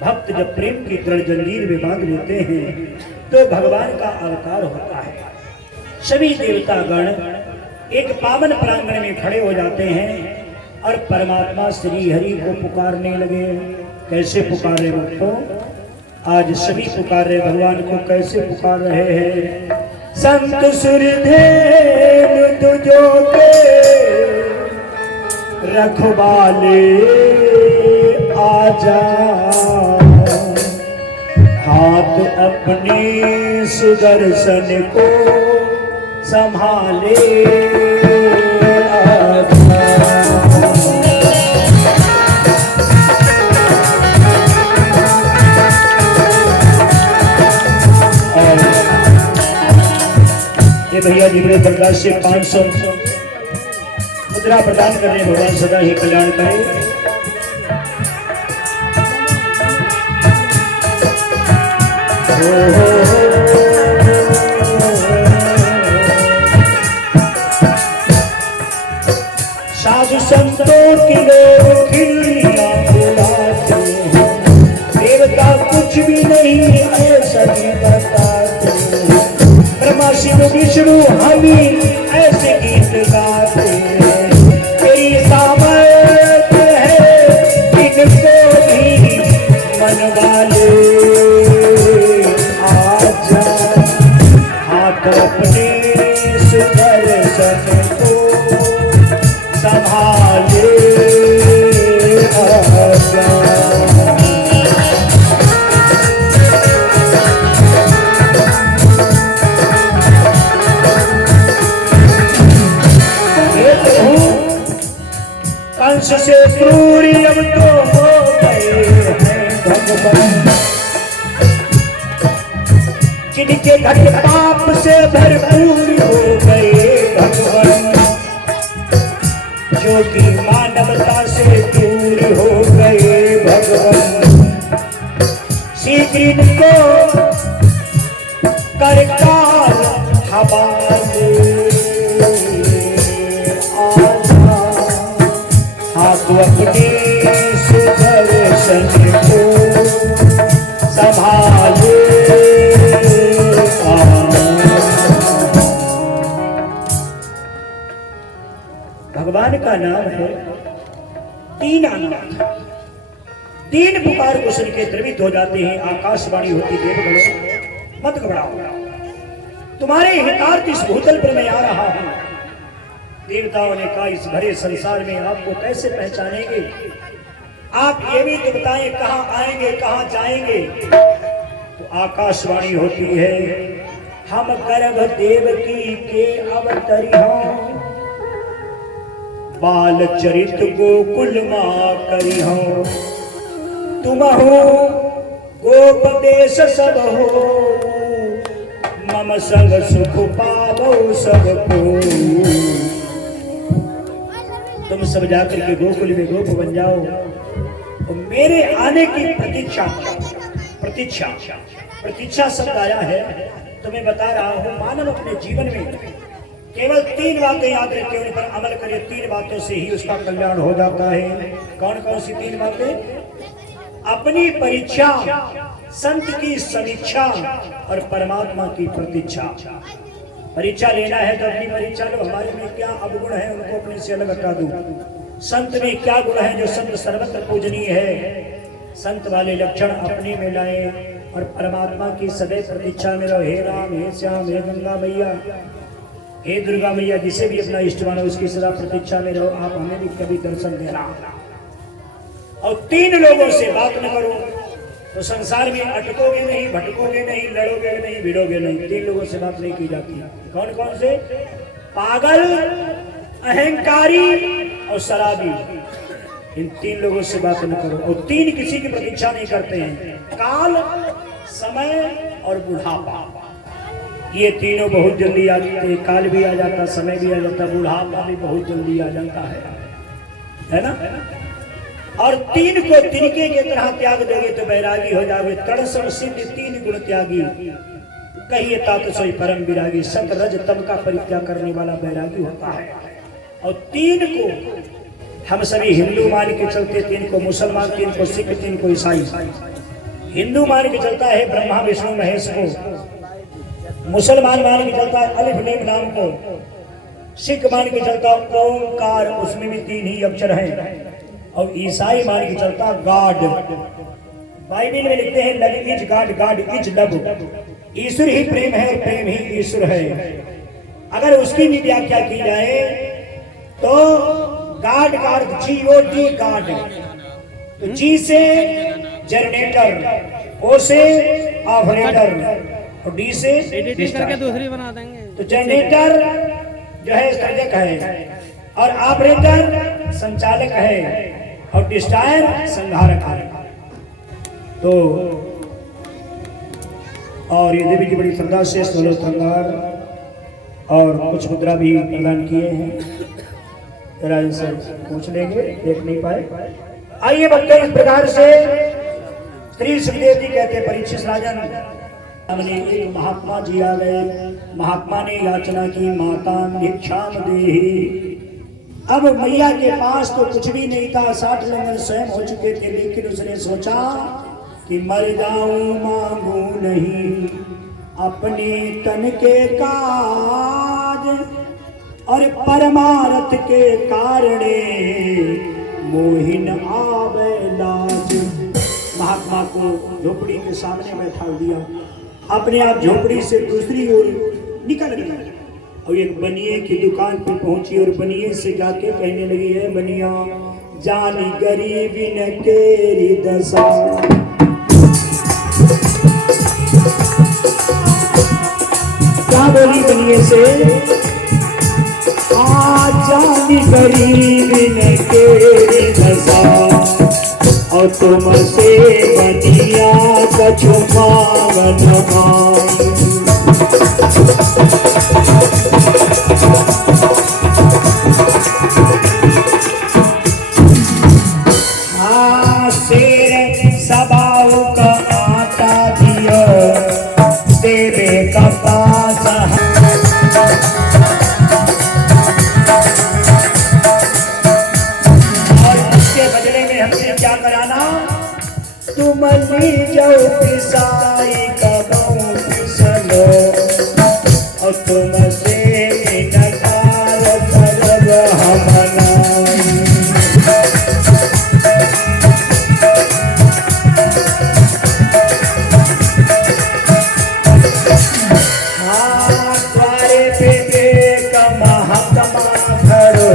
भक्त जब प्रेम की दृढ़ जंजीर में बांध लेते हैं तो भगवान का अवतार होता है। सभी देवता गण एक पावन प्रांगण में खड़े हो जाते हैं और परमात्मा श्री हरि को पुकारने लगे। कैसे पुकारे भक्तों? आज सभी पुकार रहे भगवान को। कैसे पुकार रहे हैं? संत सुरधेनु तुझो के रखवाले आजा, हाथ अपने सुदर्शन को संभाले ये भैया जी बड़े प्रकाश से 500 मुद्रा प्रदान करने भगवान सदा ही कल्याण करे। साधु संतों की लोग खिल्लियां उड़ाते हैं, देवता कुछ भी नहीं ऐसा भी बताते हैं। ब्रह्मा शिव विष्णु हमी क्रूर अब तो हो गए हैं भगवान, जिनके घर पाप से भरपूर हो गए भगवान, जो कि मानवता से दूर हो गए भगवान। शीघ्र इनको कर काल हवाले आजा, हाथ अपने सुदर्शन को संभाले। भगवान का नाम है दीनानाथ। दीन पुकार को सुन के द्रवित हो जाते हैं। आकाशवाणी होती देवगणों मत घबराओ, तुम्हारे हितार्थ इस भूतल पर मैं आ रहा हूं। देवताओं ने कहा इस भरे संसार में आपको कैसे पहचानेंगे, आप ये भी तो बताएं कहां आएंगे कहां जाएंगे। तो आकाशवाणी होती है हम गर्भ देवकी के अवतरी हों, बाल चरित गोकुल मां करी हों, तुम हो गोपदेश सब हो, मम संग सुख पावो सबको। तुम सब जाकर के गोकुल में गोप बन जाओ और मेरे आने की प्रतीक्षा प्रतीक्षा प्रतीक्षा शब्द आया है। तुम्हें बता रहा हूं मानव अपने जीवन में केवल 3 बातें याद रखे, उन पर अमल करे। 3 बातों से ही उसका कल्याण हो जाता है। कौन कौन सी 3 बातें? अपनी परीक्षा, संत की समीक्षा और परमात्मा की प्रतीक्षा। परीक्षा लेना है तो अपनी परीक्षा लो, हमारे में क्या अवगुण है उनको अपने से अलग हटा दो। संत में क्या गुण है जो संत सर्वत्र पूजनीय है, संत वाले लक्षण अपने में लाए और परमात्मा की सदैव प्रतीक्षा में रहो। हे राम, हे श्याम, हे गंगा मैया, हे दुर्गा मैया, जिसे भी अपना इष्ट मानो उसकी सदा प्रतीक्षा में रहो। आप हमें भी कभी दर्शन देना। और 3 लोगों से बात न करो तो संसार में अटकोगे नहीं, भटकोगे नहीं, लड़ोगे नहीं, भिड़ोगे नहीं। 3 लोगों से बात नहीं की जाती। कौन कौन से? पागल, अहंकारी और शराबी। इन 3 लोगों से बात न करो। और 3 किसी की प्रतीक्षा नहीं करते हैं, काल, समय और बुढ़ापा। ये तीनों बहुत जल्दी आ जाते हैं। काल भी आ जाता, समय भी आ जाता, बुढ़ापा भी बहुत जल्दी आ जाता है ना? और 3 को तिनके की तरह त्याग दोगे तो बैरागी हो जाओगे। तड़सम सिद्ध 3 गुण त्यागी, कहिए तात सोई परम विरागी। सत रज तम का परित्याग करने वाला बैरागी होता है। और 3 को हम सभी हिंदू मान के चलते, 3 को मुसलमान, 3 को सिख, 3 को ईसाई। हिंदू मान के चलता है ब्रह्मा विष्णु महेश को, मुसलमान मान के चलता है अलिफ लेम नाम को, सिख मान के चलता ओंकार, उसमें भी 3 ही अक्षर हैं। और ईसाई मान के चलता गॉड। बाइबल में लिखते हैं love is God, God is love. ईश्वर ही प्रेम है और प्रेम ही ईश्वर है। अगर उसकी भी व्याख्या की जाए तो गॉड का अर्थ GOD गॉड। तो जी से जनरेटर, ओ से ऑपरेटर और डी से दूसरी बना देंगे। तो जनरेटर जो है सर्जक है और ऑपरेटर संचालक है और डिस्ट्रॉयर संहारक है। तो और ये देवी की बड़ी श्रद्धा से स्तोत्रंगार और कुछ मुद्रा भी प्रदान किए हैं। जरा इनसे पूछ लेंगे, देख नहीं पाए। आइए बच्चे, इस प्रकार से श्री सुखदेव जी कहते हैं परीक्षित राजन, हमने एक महात्मा जी आ गए। महात्मा ने याचना की, माता भिक्षाम देहि। अब मैया के पास तो कुछ भी नहीं था, 60 लंगर स्वयं हो चुके थे, लेकिन उसने सोचा कि मर जाऊं मांगू नहीं अपने तन के काज, और परमार्थ के कारणे मोहिन आवे लाज। महात्मा को झोपड़ी के सामने बैठा दिया, अपने आप झोपड़ी से दूसरी ओर निकल गया और एक बनिए की दुकान पर पहुंची और बनिए से जाके कहने लगी है, बनिया जानी गरीबी न तेरी दशा, क्या बोली बनिए से, आज आजादी गरीब ने तेरी नशा और तुमसे बनिया कछु मांगन मांग। हाँ शेर सबाऊ का आटा दियो देवे का पास क्या कराना तुम ली जाओ पिसाई का गाँव पिसलो और तुमसे नकार करब हमना। हाँ द्वारे पे एक महात्मा खड़ो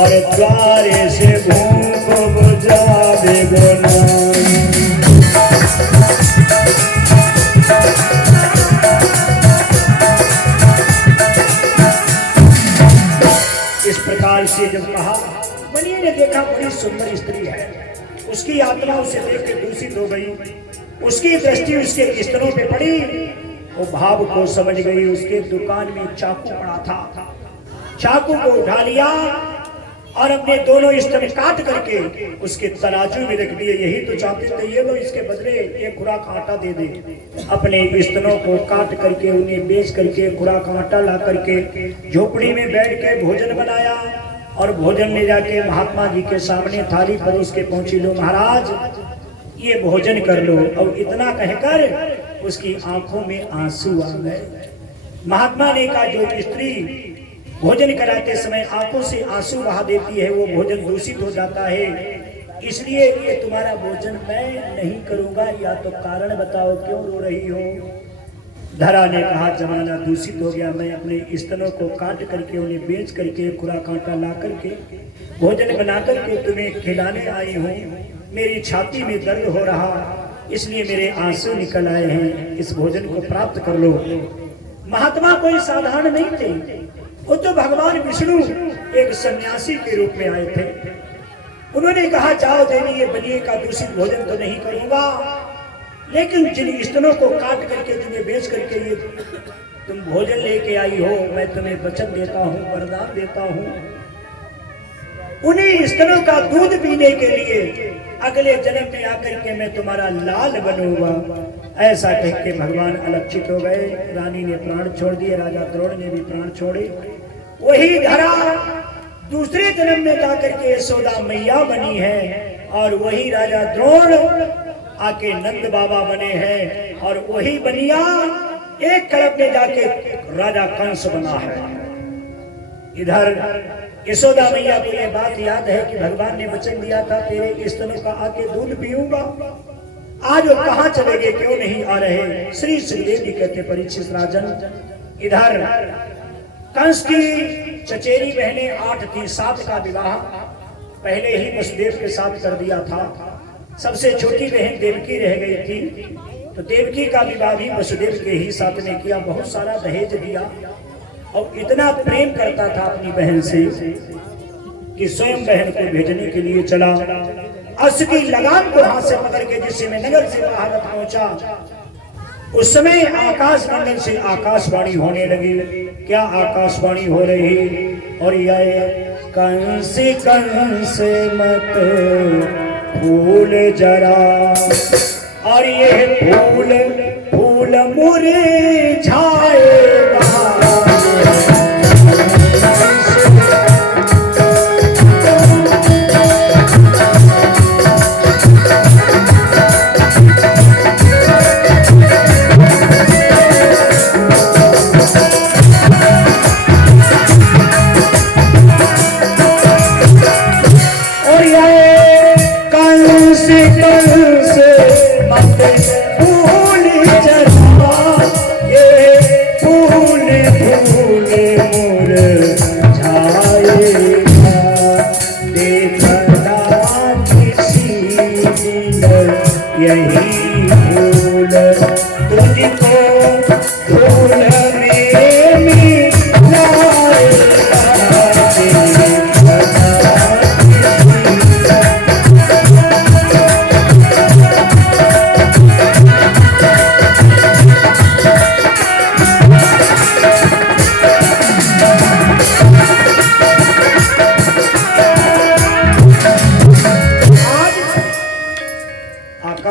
और द्वारे से भूख बुझा बेगना। इस प्रकार से जब कहा, बनिए ने देखा बड़ी सुंदर स्त्री है, उसकी आत्मा उसे देख के दूषित हो गई, उसकी दृष्टि उसके स्तनों पे पड़ी, वो भाव को समझ गई। उसके दुकान में चाकू पड़ा था, चाकू को उठा लिया और अपने दोनों स्तन काट करके उसके तराजू में रख दिए। यही तो चाहते थे ये लोग, इसके बदले एक खुराक आटा दे दे। अपने स्तनों को काट करके उन्हें बेच करके खुराक आटा ला करके झोपड़ी में बैठ के भोजन बनाया और भोजन ले जाके महात्मा जी के सामने थाली परोस के पहुंची। लो महाराज ये भोजन कर लो। और इतना कहकर उसकी आंखों में आंसू आ गए। महात्मा ने कहा जो स्त्री भोजन कराते समय आंखों से आंसू बहा देती है वो भोजन दूषित हो जाता है, इसलिए ये तुम्हारा भोजन मैं नहीं करूंगा, या तो कारण बताओ क्यों रो रही हो। धरा ने कहा जमाना दूषित हो गया, मैं अपने स्तनों को काट करके उन्हें बेच करके खुराक आटा ला करके भोजन बना करके तुम्हें खिलाने आई हूँ। मेरी छाती में दर्द हो रहा, इसलिए मेरे आंसू निकल आए हैं, इस भोजन को प्राप्त कर लो। महात्मा कोई साधारण नहीं थे, वो तो भगवान विष्णु एक सन्यासी के रूप में आए थे। उन्होंने कहा जाओ देवी ये बनिए का दूषित भोजन तो नहीं करूंगा, लेकिन जिन स्तनों को काट करके जिन्हें बेच करके ये तुम भोजन लेके आई हो, मैं तुम्हें वचन देता हूँ, वरदान देता हूँ, उन्हीं स्तनों का दूध पीने के लिए अगले जन्म में आकर के मैं तुम्हारा लाल बनूंगा। ऐसा कह के भगवान अलक्षित हो गए। रानी ने प्राण छोड़ दिए, राजा द्रोण ने भी प्राण छोड़े। वही धरा दूसरे जन्म में जाकर के यशोदा मैया बनी है और वही राजा द्रोण आके नंद बाबा बने हैं और वही बनिया एक कल्प में जाके राजा कंस बना है। इधर यशोदा मैया को ये बात याद है कि भगवान ने वचन दिया था तेरे स्तनों का आके दूध पीऊंगा। आज वो कहाँ चले गए, क्यों नहीं आ रहे? श्री सुखदेव जी कहते परीक्षित राजन, इधर कंस की चचेरी बहनें 8 थी, 7 का विवाह पहले ही वसुदेव के साथ कर दिया था। सबसे छोटी बहन देवकी रह गई थी, तो देवकी का विवाह भी वसुदेव के ही साथ ने किया। बहुत सारा दहेज दिया और इतना प्रेम करता था अपनी बहन से कि स्वयं बहन को भेजने के लिए चला। अश्व की लगाम को हाथ से पकड़ के जिस समय नगर से बाहर पहुंचा, उस समय आकाश मंडल से आकाशवाणी होने लगी। क्या आकाशवाणी हो रही? और यह कंस कंस मत फूल जरा, और यह फूल फूल मुरझाएगा।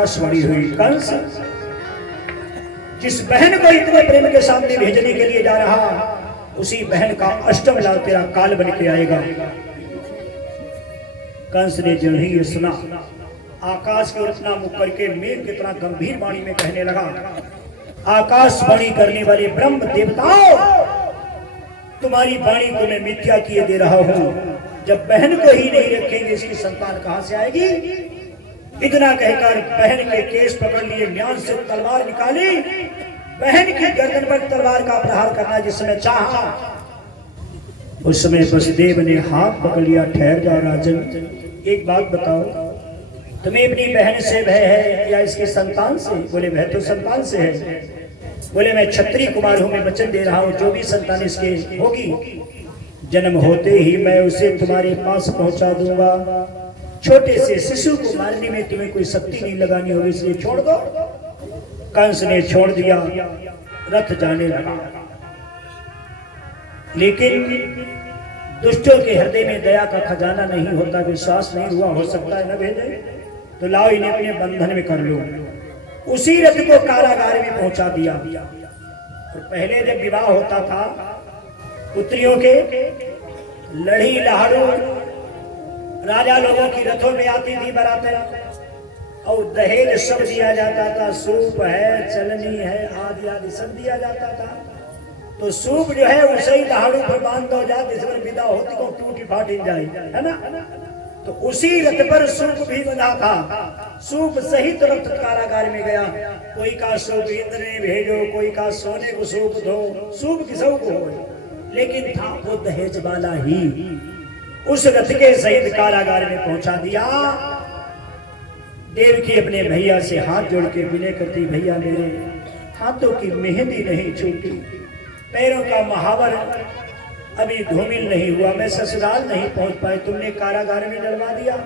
आकाशवाणी हुई, कंस जिस बहन को इतने प्रेम के सामने भेजने के लिए जा रहा, उसी बहन का अष्टम लाल तेरा काल बन के आएगा। कंस ने जो ही ये सुना, आकाश की ओर अपना मुख करके मेघ की तरह गंभीर वाणी में कहने लगा, आकाशवाणी करने वाले ब्रह्म देवताओं, तुम्हारी वाणी को मैं मिथ्या किए दे रहा हूं। जब बहन को ही नहीं रखेंगे, इसकी संतान कहां से आएगी? इतना कहकर बहन के केस पकड़ लिए, म्यान से तलवार निकाली, बहन की गर्दन पर तलवार का प्रहार करना जिस समय चाहा, उस समय वसुदेव ने हाथ पकड़ लिया। ठहर जाओ राजन, एक बात बताओ, तुम्हें अपनी बहन से भय है या इसकी संतान से? बोले भय तो संतान से है। बोले मैं क्षत्रिय कुमार हूं, मैं वचन दे रहा हूं, जो भी संतान इसके होगी, जन्म होते ही मैं उसे तुम्हारे पास पहुंचा दूंगा। छोटे से शिशु को मारने में तुम्हें कोई शक्ति नहीं लगानी होगी, इसलिए छोड़ दो। कंस ने छोड़ दिया, रथ जाने लगा। लेकिन दुष्टों के हृदय में दया का खजाना नहीं होता, विश्वास नहीं हुआ, हो सकता है न भेजे, तो लाओ इन्हें अपने बंधन में कर लो। उसी रथ को कारागार में पहुंचा दिया। और पहले जब विवाह होता था पुत्रियों के, लड़ी लहाड़ू राजा लोगों की रथों में आती थी बरातें, और दहेज सब दिया जाता था, सूप है, चलनी है, आदि आदि सब दिया जाता था। तो सूप जो है उसे ही लहाड़ू पर बांध दो जाते, इस पर विदा होती को टूटी फाटी जाए, है ना? तो उसी रथ पर सूप भी बंधा था। सूप सहित रथ कारागार में गया। कोई का सूप इंद्र ने भेजो, कोई का सोने को सूप दो, सूप की सूप हो, लेकिन था वो दहेज वाला ही। उस रथ के सहित कारागार में पहुंचा दिया। देवकी अपने भैया से हाथ जोड़ के विनय करती, भैया मेरे हाथों की मेहंदी नहीं छूटी, पैरों का महावर अभी धूमिल नहीं हुआ, मैं ससुराल नहीं पहुंच पाए, तुमने कारागार में डलवा दिया,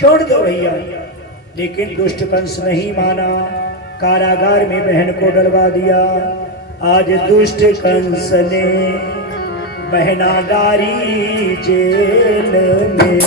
छोड़ दो भैया। लेकिन दुष्ट कंस नहीं माना, कारागार में बहन को डलवा दिया। आज दुष्ट कंस ने बहनागारी जेल में।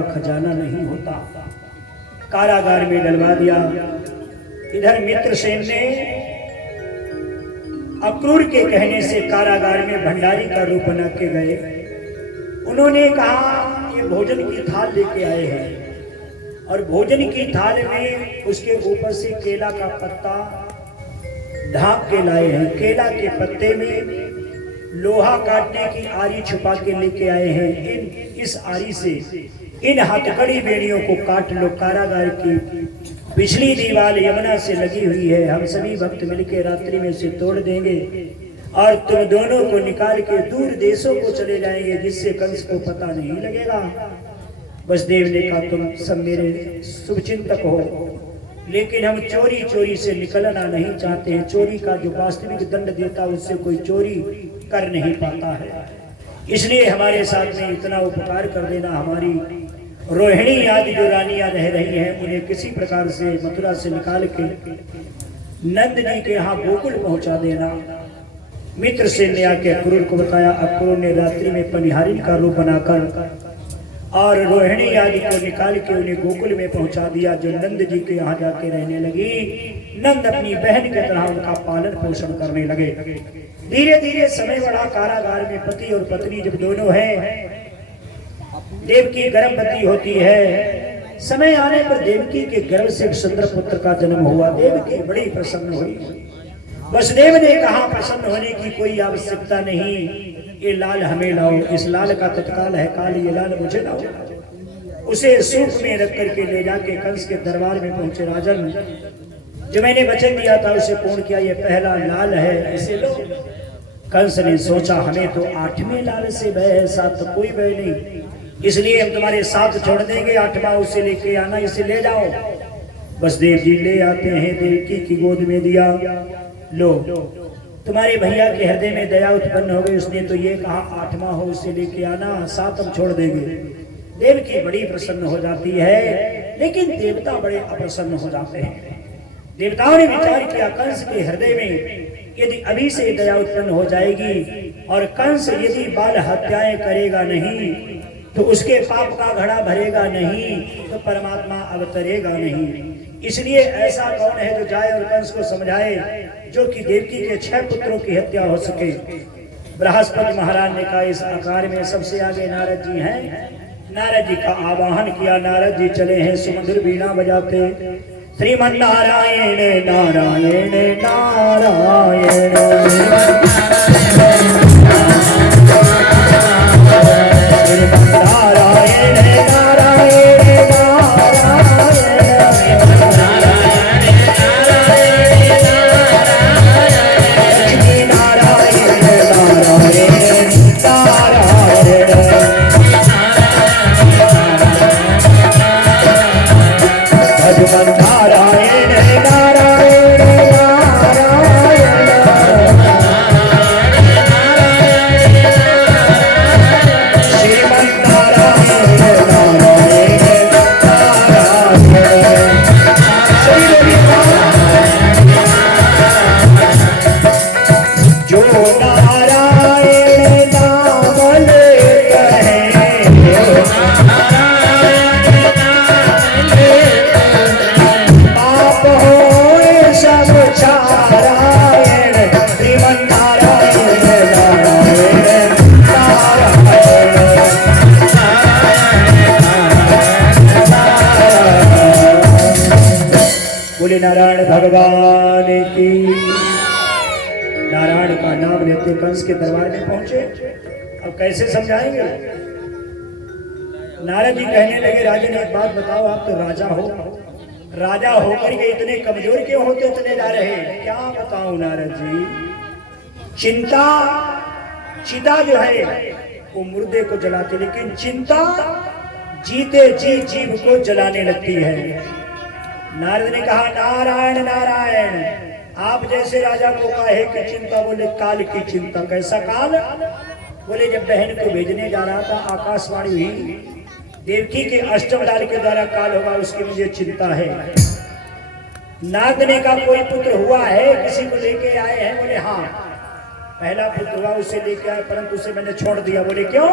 का खजाना नहीं होता। कारागार में डलवा दिया। इधर मित्रसेन ने अक्रूर के कहने से कारागार में भंडारी का रूप बना के गए। उन्होंने कहा ये भोजन की थाल लेके आए हैं और भोजन की थाल में उसके ऊपर से केला का पत्ता ढांप के लाए हैं। केला के पत्ते में लोहा काटने की आरी छुपा के लेके आए हैं। इस आरी से इन हथकड़ी बेड़ियों को काट लो। कारागार की पिछली दीवार यमुना से लगी हुई है, हम सभी भक्त मिलकर रात्रि में से तोड़ देंगे और तुम दोनों को निकाल के दूर देशों को चले जाएंगे, जिससे कंस को पता नहीं लगेगा। वसुदेव ने कहा तुम सब मेरे शुभचिंतक हो, लेकिन हम चोरी चोरी से निकलना नहीं चाहते हैं। चोरी का जो वास्तविक दंड देता है उससे कोई चोरी कर नहीं पाता है, इसलिए हमारे साथ में इतना उपकार कर देना। हमारी रोहिणी आदि जो रानियां रह रही हैं उन्हें किसी प्रकार से मथुरा से निकाल के नंद जी के यहाँ गोकुल पहुंचा देना। मित्र से ने आके अक्रूर को बताया। अक्रूर ने रात्रि में पनिहारी का रूप बनाकर और रोहिणी आदि को निकाल के उन्हें गोकुल में पहुंचा दिया, जो नंद जी के यहाँ जाके रहने लगी। नंद अपनी बहन की तरह उनका पालन पोषण करने लगे। धीरे धीरे समय बढ़ा। कारागार में पति और पत्नी जब दोनों हैं, देवकी गर्भवती होती है। समय आने पर देवकी के गर्भ से एक सुंदर पुत्र का जन्म हुआ। देवकी बड़ी प्रसन्न हुई। वसुदेव ने कहा प्रसन्न होने की कोई आवश्यकता नहीं, ये लाल हमें लाओ। इस लाल का तत्काल है काल, ये लाल मुझे लाओ। उसे सूप में रख करके ले जाके कंस के दरबार में पहुंचे। राजन, जो मैंने वचन दिया था उसे पूर्ण किया, ये पहला लाल है, इसे लो। कंस ने सोचा हमें तो 8वें लाल से भय है, साथ तो कोई भय नहीं, इसलिए हम तुम्हारे साथ छोड़ देंगे। 8वां उसे लेके आना, इसे ले जाओ। वसुदेव जी ले आते हैं, देवकी की गोद में दिया। लो, तुम्हारे भैया के हृदय में दया उत्पन्न हो गई, उसने तो ये कहा 8वां हो उसे लेके आना, साथ हम छोड़ देंगे। देवकी बड़ी प्रसन्न हो जाती है, लेकिन देवता बड़े अप्रसन्न हो जाते हैं। देवताओं ने विचार किया कंस के हृदय में यदि अभी से दया उत्पन्न हो जाएगी और कंस यदि बाल हत्याएं करेगा नहीं तो उसके पाप का घड़ा भरेगा नहीं, तो परमात्मा अवतरेगा नहीं। इसलिए ऐसा कौन है जो जाए और कंस को समझाए, जो कि देवकी के 6 पुत्रों की हत्या हो सके। बृहस्पति महाराज ने कहा इस आकार में सबसे आगे नारद जी हैं। नारद जी का आवाहन किया। नारद जी चले हैं सुमधुर बीना बजाते। श्रीमन नारायण नारायण नारायण नारायण भगवान की। नारायण का नाम लेते कंस के दरबार में पहुंचे। अब कैसे समझाएंगे? नारद जी कहने लगे राजन एक बात बताओ, आप तो राजा हो, राजा होकर के इतने कमजोर क्यों होते चले जा रहे हैं? क्या बताऊं नारद जी, चिता जो है वो मुर्दे को जलाती, लेकिन चिंता जीते जी जीव को जलाने लगती है। नारद ने कहा नारायण नारायण, आप जैसे राजा को कहे कि चिंता, बोले काल की चिंता। कैसा काल? बोले जब बहन को भेजने जा रहा था आकाशवाणी हुई देवकी के अष्टम लाल के द्वारा काल होगा, उसकी मुझे चिंता है। नारद ने कहा कोई पुत्र हुआ है, किसी को लेके आए हैं? बोले हाँ, पहला पुत्र हुआ, उसे लेके आए, परंतु उसे मैंने छोड़ दिया। बोले क्यों?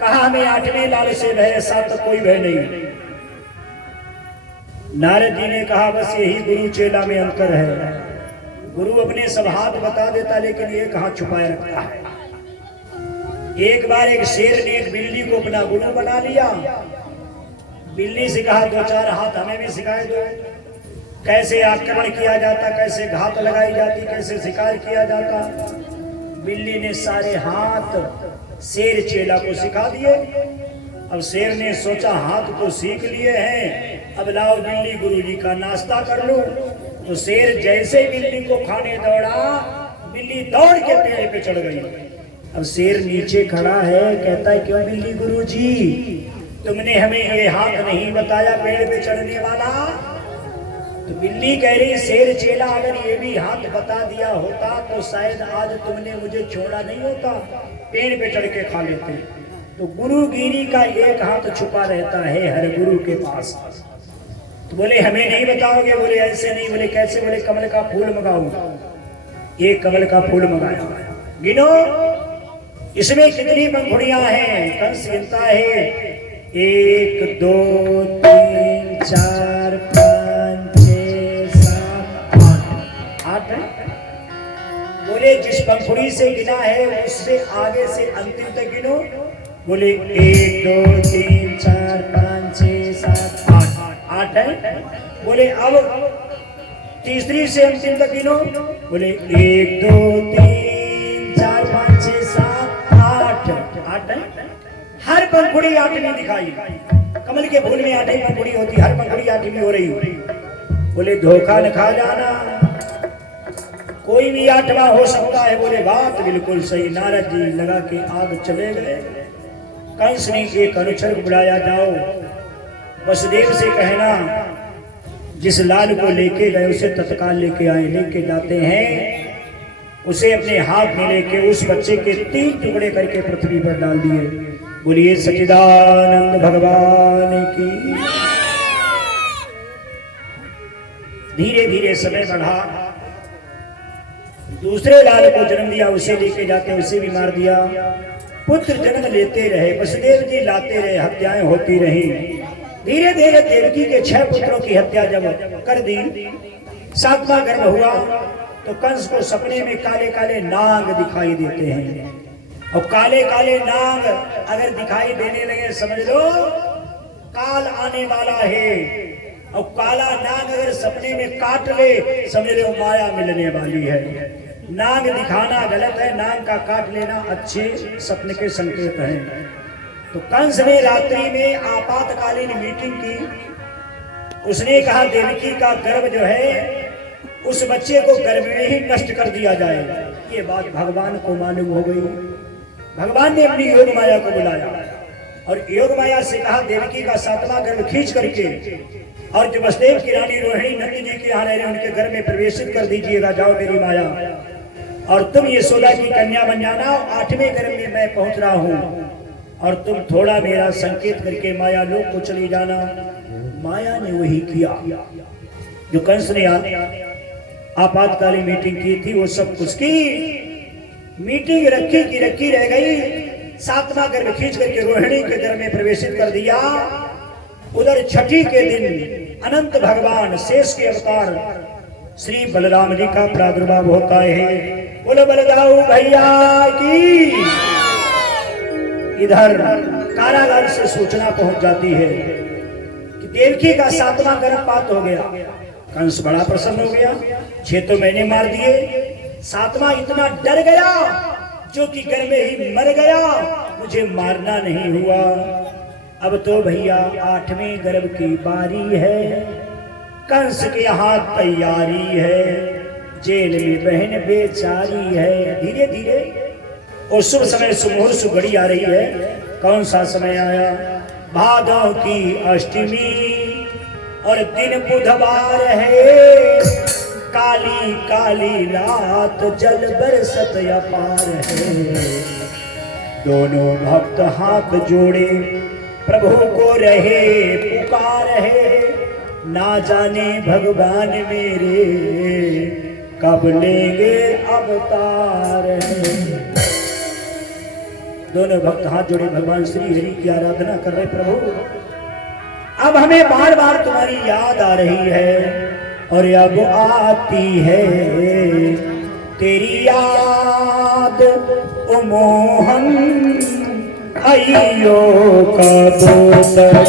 कहा हमें 8वें लाल से भय, साथ तो कोई भय नहीं। नारद जी ने कहा बस यही गुरु चेला में अंतर है। गुरु अपने सब हाथ बता देता, लेकिन एक हाथ छुपाए रखता है। एक बार एक शेर ने एक बिल्ली को अपना गुरु बना लिया। बिल्ली से कहा 2-4 हाथ हमें भी सिखाए दो, कैसे आक्रमण किया जाता, कैसे घात लगाई जाती, कैसे शिकार किया जाता। बिल्ली ने सारे हाथ शेर चेला को सिखा दिए। अब शेर ने सोचा हाथ तो सीख लिए हैं, अब लाओ बिल्ली गुरुजी का नाश्ता कर लो। तो शेर जैसे बिल्ली को खाने दौड़ा, बिल्ली दौड़ के पेड़ पे चढ़ गई। अब शेर नीचे खड़ा है, कहता है क्यों बिल्ली गुरुजी, तुमने हमें ये हाथ नहीं बताया पेड़ पे चढ़ने वाला। तो बिल्ली कह रही शेर चेला अगर ये भी हाथ बता दिया होता तो शायद आज तुमने मुझे छोड़ा नहीं होता, पेड़ पे चढ़ के खा लेते। तो गुरुगिरी का एक हाथ छुपा रहता है हर गुरु के पास। तो बोले हमें नहीं बताओगे, बोले ऐसे नहीं, बोले कैसे, बोले कमल का फूल मंगाओ। एक कमल का फूल मंगाया, गिनो इसमें कितनी पंखुड़ियां हैं। कंस गिनता है 1 2 3 4 5 6 7 8 बोले जिस पंखुड़ी से गिना है उससे आगे से अंतिम तक गिनो। बोले 1 2 3 4 5 6 7 8 है। बोले अब तीसरी से अंतिम तक गिनो। बोले 1 2 3 4 5 6 7 8 है। हर पंखुड़ी 8वीं दिखाई। कमल के फूल में 8वीं पंखुड़ी होती, हर पंखुड़ी 8वीं हो रही। बोले धोखा न खा जाना, कोई भी 8वां हो सकता है। बोले बात बिल्कुल सही। नारद जी लगा के आग चले गए। कंस ने एक अनुचर को बुलाया, जाओ वसुदेव से कहना जिस लाल को लेके गए उसे तत्काल लेके आए। लेके जाते हैं, उसे अपने हाथ में लेके उस बच्चे के 3 टुकड़े करके पृथ्वी पर डाल दिए। बोलिए सच्चिदानंद भगवान की। धीरे धीरे समय बढ़ा, दूसरे लाल को जन्म दिया, उसे लेके जाते उसे भी मार दिया। पुत्र जन्म लेते रहे, वसुदेव जी लाते रहे, हत्याएं होती रही। धीरे धीरे देवकी के 6 पुत्रों की हत्या जब कर दी, 7वां गर्भ हुआ तो कंस को सपने में काले काले नाग दिखाई देते हैं। और काले काले नाग अगर दिखाई देने लगे समझ लो काल आने वाला है। और काला नाग अगर सपने में काट ले समझ लो माया मिलने वाली है। नाग दिखाना गलत है, नाग का काट लेना अच्छे सपने के संकेत हैं। तो कंस ने रात्रि में आपातकालीन मीटिंग की। उसने कहा देवकी का गर्भ जो है उस बच्चे को गर्भ में ही नष्ट कर दिया जाए। ये बात भगवान को मालूम हो गई। भगवान ने अपनी योग माया को बुलाया और योग माया से कहा देवकी का 7वां गर्भ खींच करके और जो वसुदेव की रानी रोहिणी नंदी जी के यहाँ रह रहे उनके घर में प्रवेशित कर दीजिएगा। जाओ मेरी माया, और तुम यशोदा की कन्या बन जाना। 8वें गर्भ में मैं पहुंच रहा हूँ और तुम थोड़ा मेरा संकेत करके माया लोक को चली जाना। माया ने वही किया जो कंस ने आपातकालीन मीटिंग की थी। वो सब उसकी मीटिंग रखी की रखी रह गई। 7वां गर्भ खींच करके रोहिणी के घर में प्रवेशित कर दिया। उधर छठी के दिन अनंत भगवान शेष के अवतार श्री बलराम जी का प्रादुर्भाव होता है। बोलो बलदाऊ भैया की। इधर कारागार से सूचना पहुंच जाती है कि देवकी का 7वां गर्भपात हो गया। कंस बड़ा प्रसन्न हो गया, 6 तो मैंने मार दिए, 7वां इतना डर गया जो कि घर में ही मर गया, मुझे मारना नहीं हुआ। अब तो भैया 8वें गर्भ की बारी है, कंस के हाथ तैयारी है, जेल में बहन बेचारी है। धीरे धीरे और शुभ समय सुमुहूर्त सुघड़ी आ रही है। कौन सा समय आया? भादों की अष्टमी और दिन बुधवार है। काली काली रात जल बरसत अपार है। दोनों भक्त हाथ जोड़े प्रभु को रहे पुकार है। ना जाने भगवान मेरे कब लेंगे अवतार है। दोनों भक्त हाथ जोड़े भगवान श्री हरि की आराधना कर रहे। प्रभु अब हमें बार बार तुम्हारी याद आ रही है और अब आती है तेरी याद ओ मोहन अयो कब तक।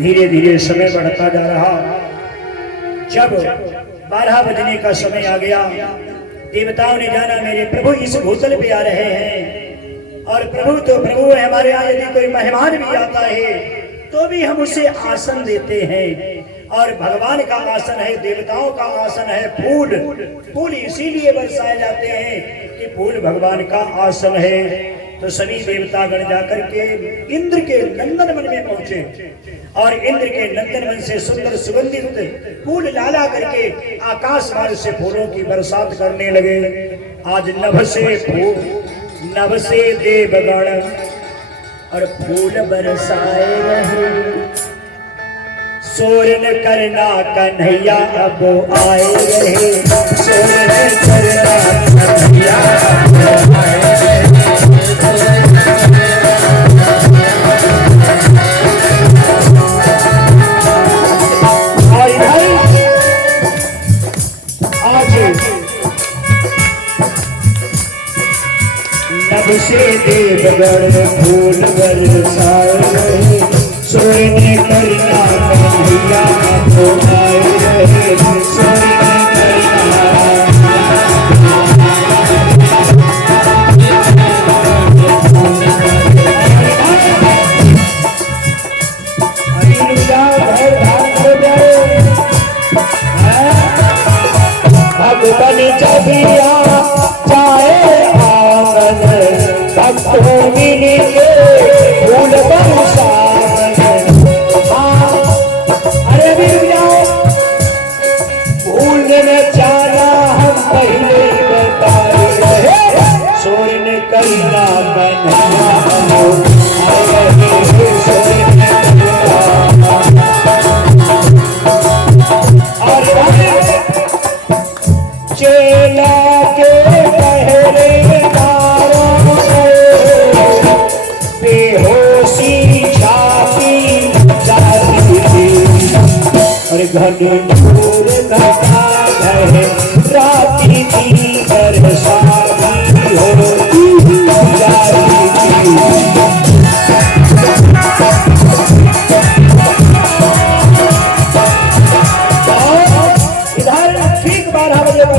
धीरे धीरे समय बढ़ता जा रहा। जब 12 बजने का समय आ गया, देवताओं ने जाना मेरे प्रभु इस भूतल पे आ रहे हैं, और प्रभु तो प्रभु है, हमारे यहाँ यदि कोई मेहमान भी आता है तो भी हम उसे आसन देते हैं। और भगवान का आसन है, देवताओं का आसन है फूल। फूल इसीलिए बरसाए जाते हैं कि फूल भगवान का आसन है। तो सभी देवतागण जाकर के इंद्र के नंदन वन में पहुंचे और इंद्र के नंदन वन से सुंदर सुगंधित फूल लाला करके आकाश मार्ग से फूलों की बरसात करने लगे। आज नभ से देवगण और फूल बरसाए रहे, सोरन करना कन्हैया अब आए रहे, सोरन करना कन्हैया अब आए रहे। नभ से देवगण फूल बरसाए रहे, सोरन करना कन्हैया अब आए रहे, सोरन करना। भगवान जबिया जाए आंगन, भक्तों मिली के फूल बरसावन। अरे जाओ भूल न जाना हम पहले बताए रहे, सोरन करना कन्हैया आए रहे, सोरन चेला के पहरेदारों को बेहोशी छापी जाती थी, और घनघोर घटा है राती की बरसाती होती जाती थी।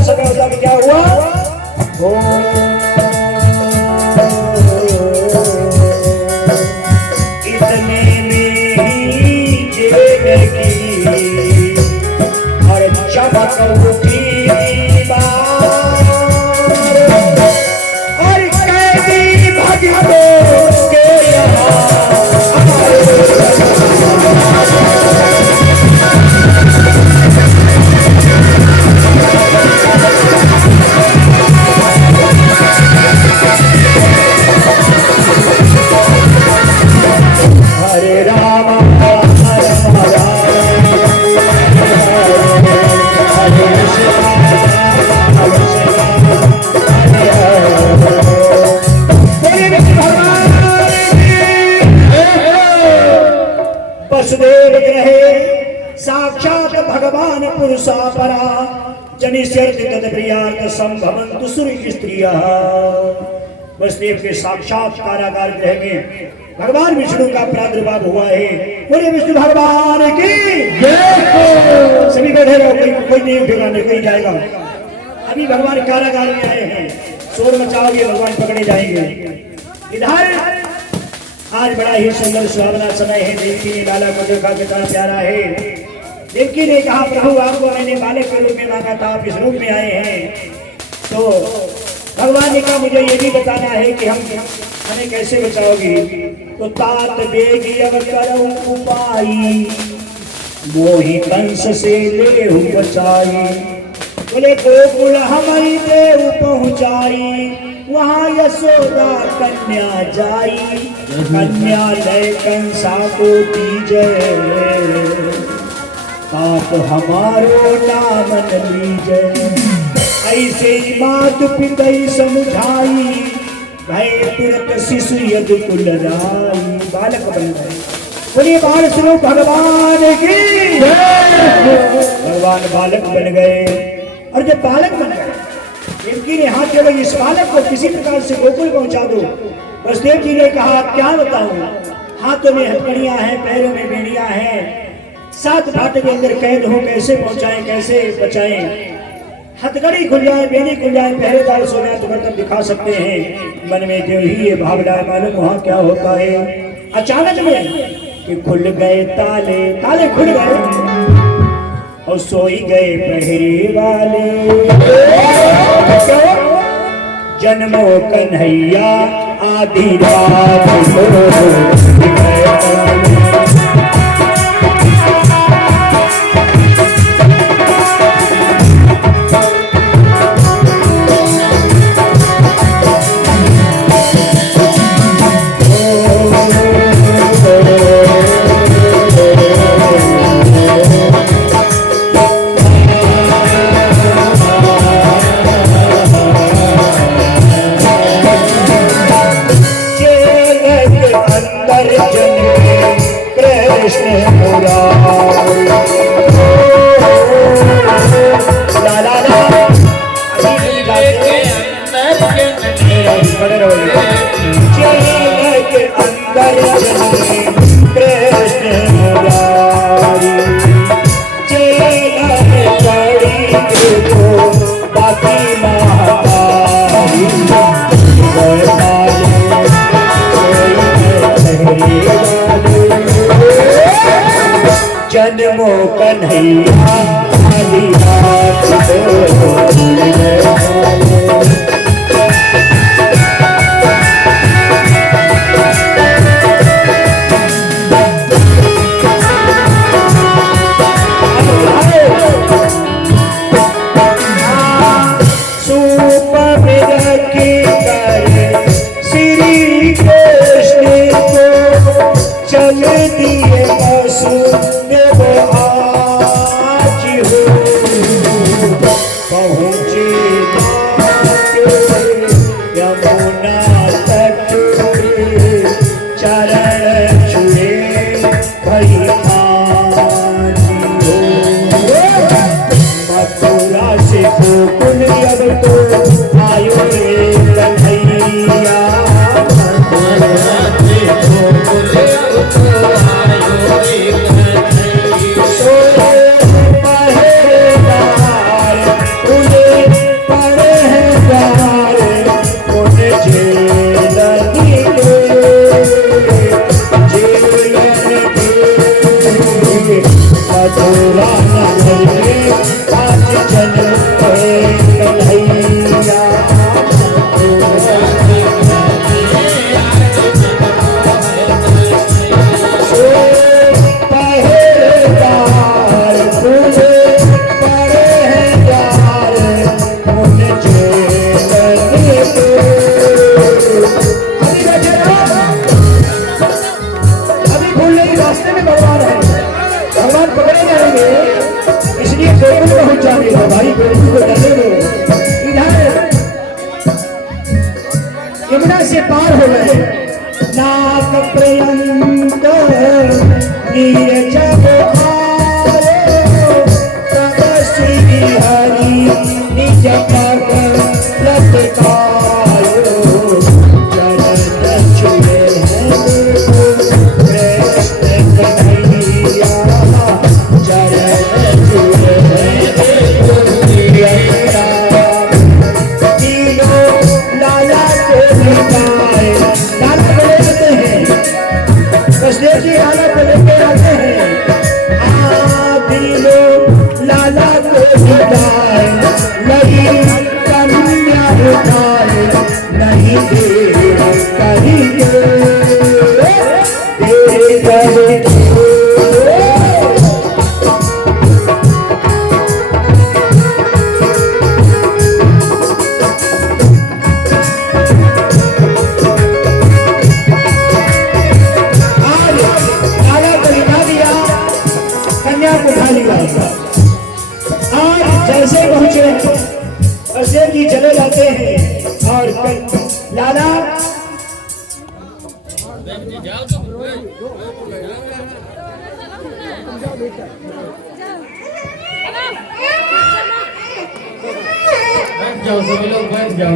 समय होता कि क्या हुआ, इतने में ही जेल की और चमक उठी दीवार, और कैदी भगतों के हरे राम वसुदेव रहे साक्षात भगवान पुरुषा परा, जनिष्यर्थ तत्प्रियार्थ संभवन्तु सुर स्त्रियः। वसुदेव के साक्षात कारागार गृह में भगवान विष्णु का प्रादुर्भाव हुआ है। बोले विष्णु भगवान की जय। सभी बैठे रहो, कोई नहीं उठेगा, नहीं कोई जाएगा। अभी भगवान कारागार में आए हैं, शोर मचाओगे भगवान पकड़े जाएंगे। इधर आज बड़ा ही सुंदर सुहावना समय है। देवकी ने बालक को देखा, कितना प्यारा है। देवकी ने कहा प्रभु आपको मैंने बालक के रूप में मांगा था, आप इस रूप में आए हैं। तो भगवान ने कहा मुझे ये भी बताना है कि हमें कैसे बचाओगी। तो तात बेगी अवतार उपाई, मोही कंस से ले बचाई। बोले गोकुल हमारी देव पहुंचाई, वहाँ यशोदा कन्या जाई, कन्या लय कंसा को दीजे, आप हमारो नाम न लीजे। ऐसे मात पिता समझाई, भय तुरत शिशु यदि कुल राई। बालक बन गए। बोलिए बाल स्वरूप भगवान की भगवान बालक बन गए। और जब बालक बन गए, देवकी ने हाथ जोड़े, इस बालक को किसी प्रकार से गोकुल पहुंचा दो। वसुदेव जी ने कहा आप क्या बताऊं, हाथों में हथकड़ियां हैं, पैरों में बेड़ियां हैं, 7 भाट के अंदर कैद हो, कैसे पहुंचाएं, कैसे बचाएं। हथकड़ी खुल जाए, बेनी खुल जाए, पहरेदार सो जाए तो मतलब दिखा सकते हैं। मन में जो ही ये भावना, मालूम वहां क्या होता है। अचानक में कि खुल गए ताले, ताले खुल गए। और सोई गए पहरे वाले। जन्मों कन्हैया आधी रात को जन्मों कन्हैया आधी रात चल दिए बसु देव आज हो पहुँचे यमुना तट चरण छुए भई हो मथुरा से गोकुल अब तो आयो रे कन्हैया। यमुना से पार हो गए नाक पर्यंत नीरज तब श्री हरि निज पग लटकायो चरण छुए कृष्ण कन्हैया चरण छुए जी लाला को लेके आते हैं आदि लोग लाला को बुलाए नहीं कन्या उठाए नहीं देर करेंगे जैसे पहुंचे वैसे ही चले जाते हैं और लाला जाओ सभी लोग बैठ जाओ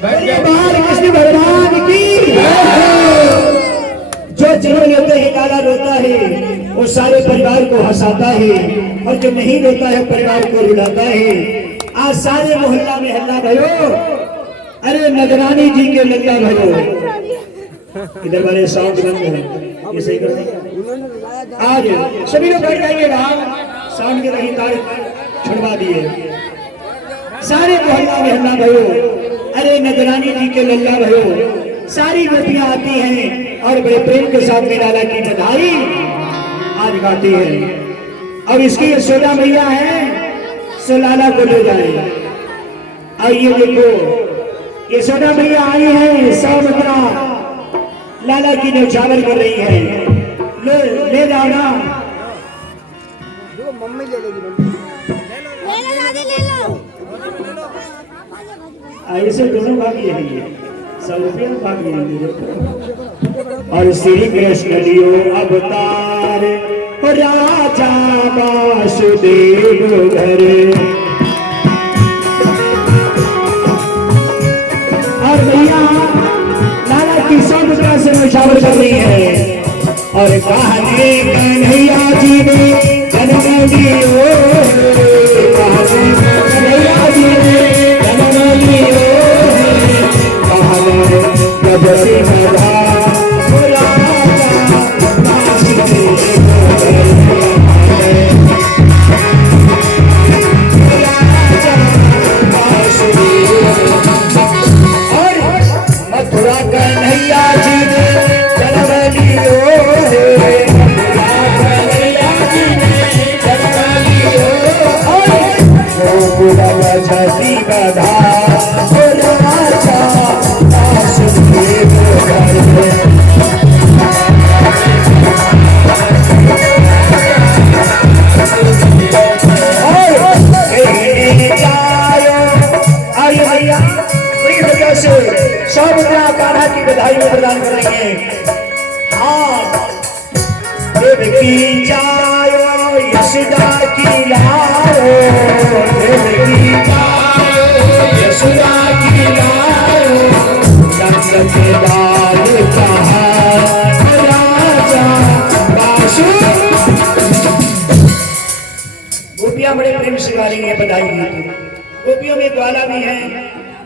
कृष्ण भगवान की जो जीवन लेते हैं लाला रोता है वो सारे परिवार को हंसाता है और जो नहीं रोता है परिवार को रुलाता है। आज सारे मोहल्ला में हल्ला भयो अरे नगरानी जी के लल्ला भयो। इधर वाले साउंड बंद है ये सही कर देंगे। आज सभी लोग बैठ जाएंगे शाम के रही तार छुड़वा दिए। सारे मोहल्ला में हल्ला भयो, अरे नजरानी जी के लल्ला भयो। सारी गोपियां आती हैं और बड़े प्रेम के साथ निराला की बधाई आज गाती है। अब इसकी यशोदा मैया है, सो लाला को ले जाए। और ये देखो यशोदा मैया आई है, सावत्रा लाला की न्यौछावर कर रही है। ले जाओ ना, मम्मी ले लेगी, मम्मी ले लो दादी ले लो। ऐसे दोनों भागी है, ये सब रुपया भागी है। और श्री कृष्ण लियो अवतार राजा वासुदेव घर। और भैया लाला की सब तरह से न्यौछावर कर रही है। और कहने कन्हैया जी ने जन्म लियो, कहने कन्हैया जी ने जन्म लियो, कहने जब से मधा मथुरा कन्हैया जी ने जन्म लियो, झटी बधा राजा वासुदेव घर। सावत्रा कान्हा की बधाई में प्रदान करेंगे। हाँ देव की जायो यशोदा की लाओ, देव की जायो यशोदा की लाओ, नंद के लाल कहा राजा वासु। गोपियां बड़े प्रेम से गा रही है बधाई गीत। गोपियों में ग्वाला भी है,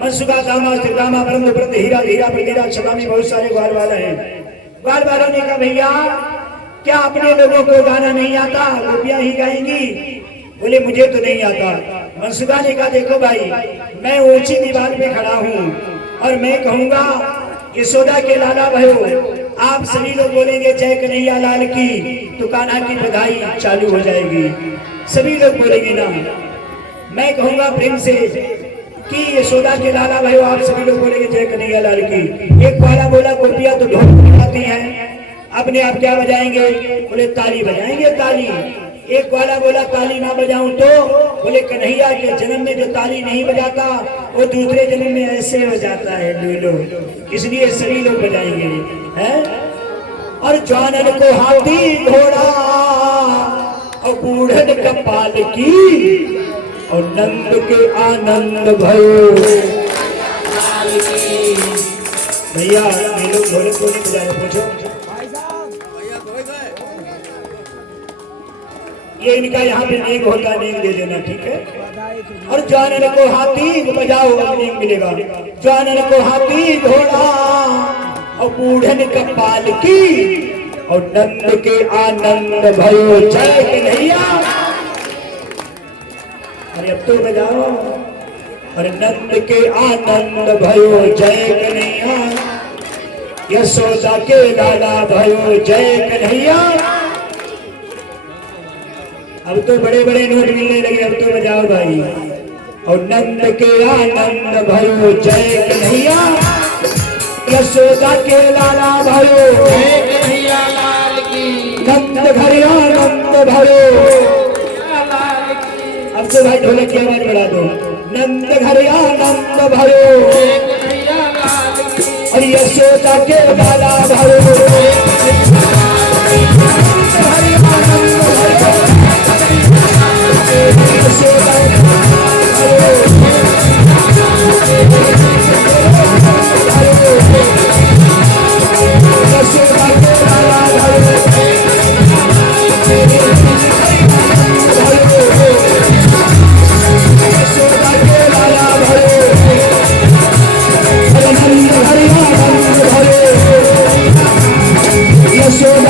मनसुखा दामा त्रिदामा ब्रह्म व्रत हीरा धीरा प्रतिरा सदा में बहुत सारे ग्वाल वाले हैं। ग्वाल वालों ने कहा भैया क्या अपने लोगों को गाना नहीं आता, गोपियां ही गाएंगी? बोले मुझे तो नहीं आता। मनसुखा ने कहा देखो भाई मैं ऊंची दीवार पे खड़ा हूँ और मैं कहूंगा यशोदा के लाला भयो, आप सभी लोग बोलेंगे जय कन्हैया लाल की, तो कान्हा की बधाई चालू हो जाएगी। सभी लोग बोलेंगे ना, मैं कहूंगा प्रेम से कि यशोदा के लाला भाई, आप सभी लोग बोलेंगे जय कन्हैया लाल की। एक वाला बोला गोपियां तो ढोल बजाती हैं, अपने आप क्या बजाएंगे? बोले ताली बजाएंगे ताली। एक वाला बोला ताली ना बजाऊं तो? बोले कन्हैया के जन्म में जो ताली नहीं बजाता वो दूसरे जन्म में ऐसे हो जाता है लो, इसलिए सभी लोग बजाएंगे हैं। और जानन को हाथी घोड़ा और बूढ़न कपाल की, और नंद के आनंद भयो। भैया ये लोग ढोलक को नहीं बजा रहे, पूछो ये इनका यहाँ पे नेक होता, नेक दे देना ठीक है। और जानन को हाथी बजाओ, नेक मिलेगा। जानन को हाथी घोड़ा और बूढ़न कपाल की, और नंद के आनंद भयो जय कन्हैया। अरे अब तो बजाओ। और नंद के आनंद भयो जय कन्हैया, यशोदा के लाला भयो जय कन्हैया। अब तो बड़े बड़े नोट मिलने लगे, अब तो बजाओ भाई। और नंद के आनंद भयो जय कन्हैया, यशोदा के लाला भयो जय कन्हैया लाल की, नंद घर आनंद भयो। अब तो भाई ढोलक की आवाज बढ़ा दो। नंद घर आनंद भयो और यशोदा के लाला भयो। यशोदा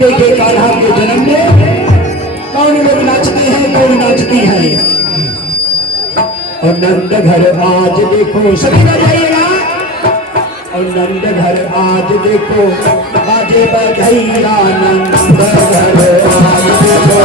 देखिए कान्हा के जन्म में कौन लोग नाचते हैं, कौन नाचती है। और नंद घर आज देखो, सभी ना जाइएगा। और नंद घर आज देखो बाजे बधैया, नंद घर आज देखो।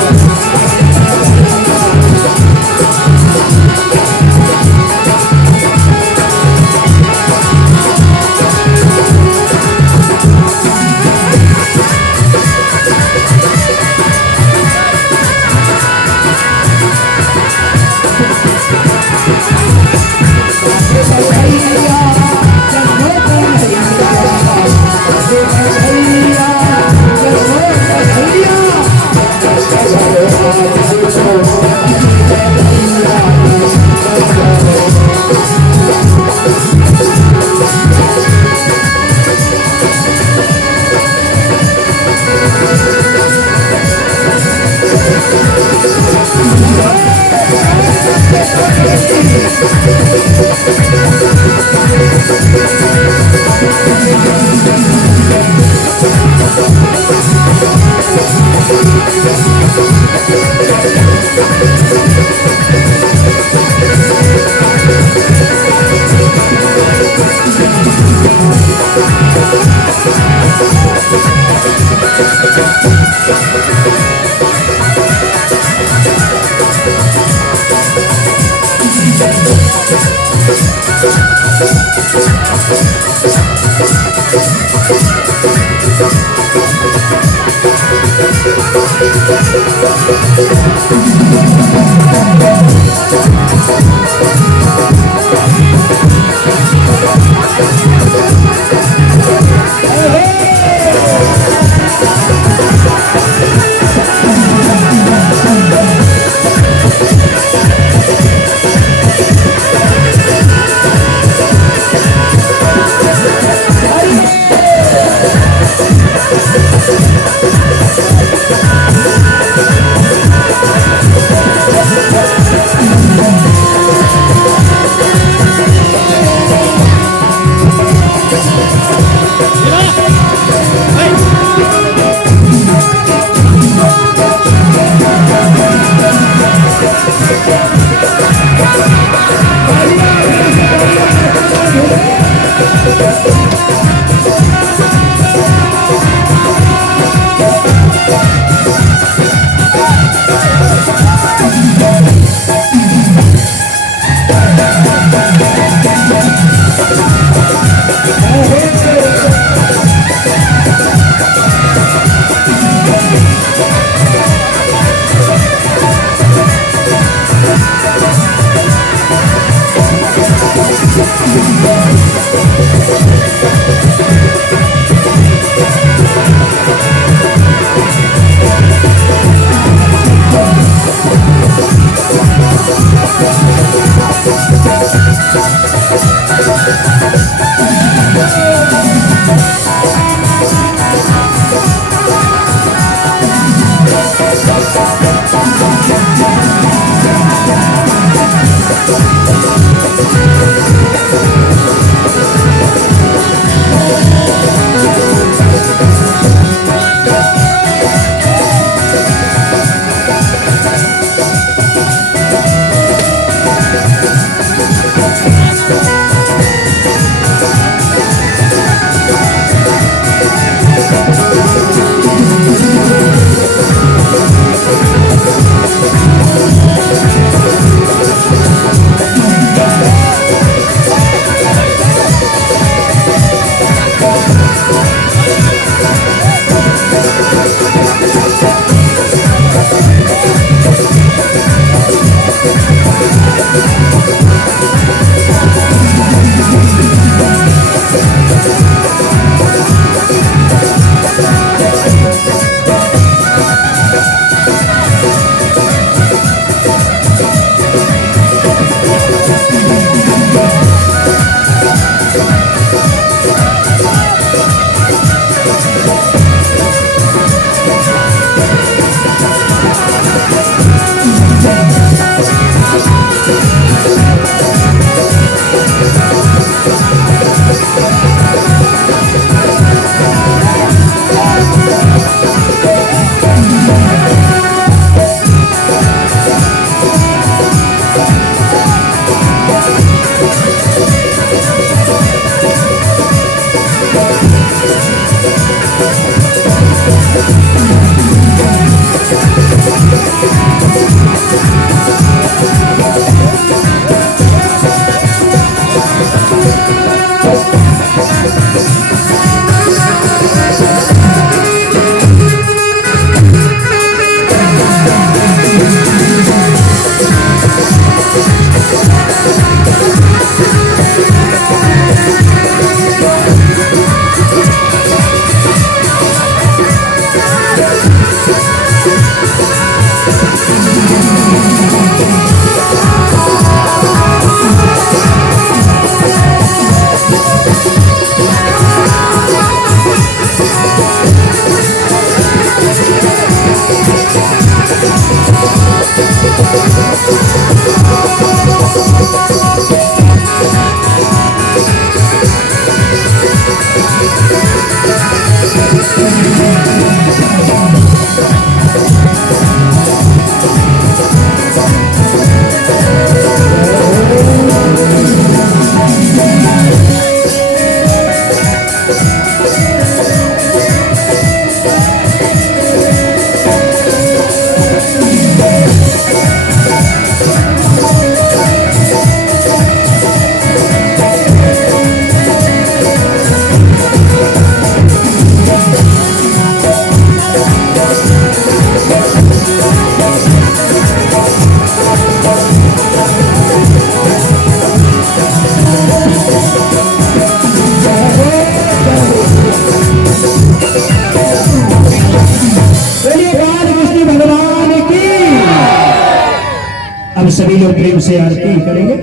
अब सभी लोग प्रेम से आरती करेंगे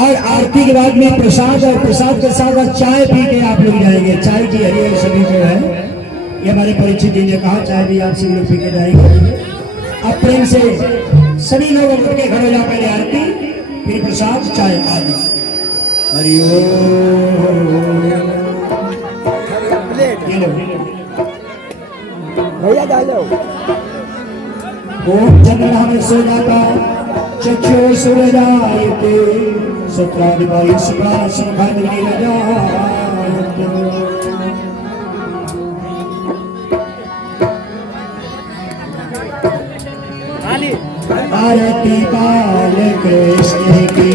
और आरती के बाद में प्रसाद और प्रसाद के साथ चाय पी के आप लोग जाएंगे। चाय की हरियर सभी जो है ये हमारे परिचित जी ने कहा चाय भी आप सभी लोग पी के जाएंगे। अब प्रेम से सभी लोग उठ के खड़े हो जाओ, पहले आरती फिर प्रसाद चाय आदि। भैया डालो। ओम चंद्रहर सोजाता चक्षु सूरजायते सत्रादिवायु सुभा सुखाग्नि रजायते। आरती बाल कृष्ण की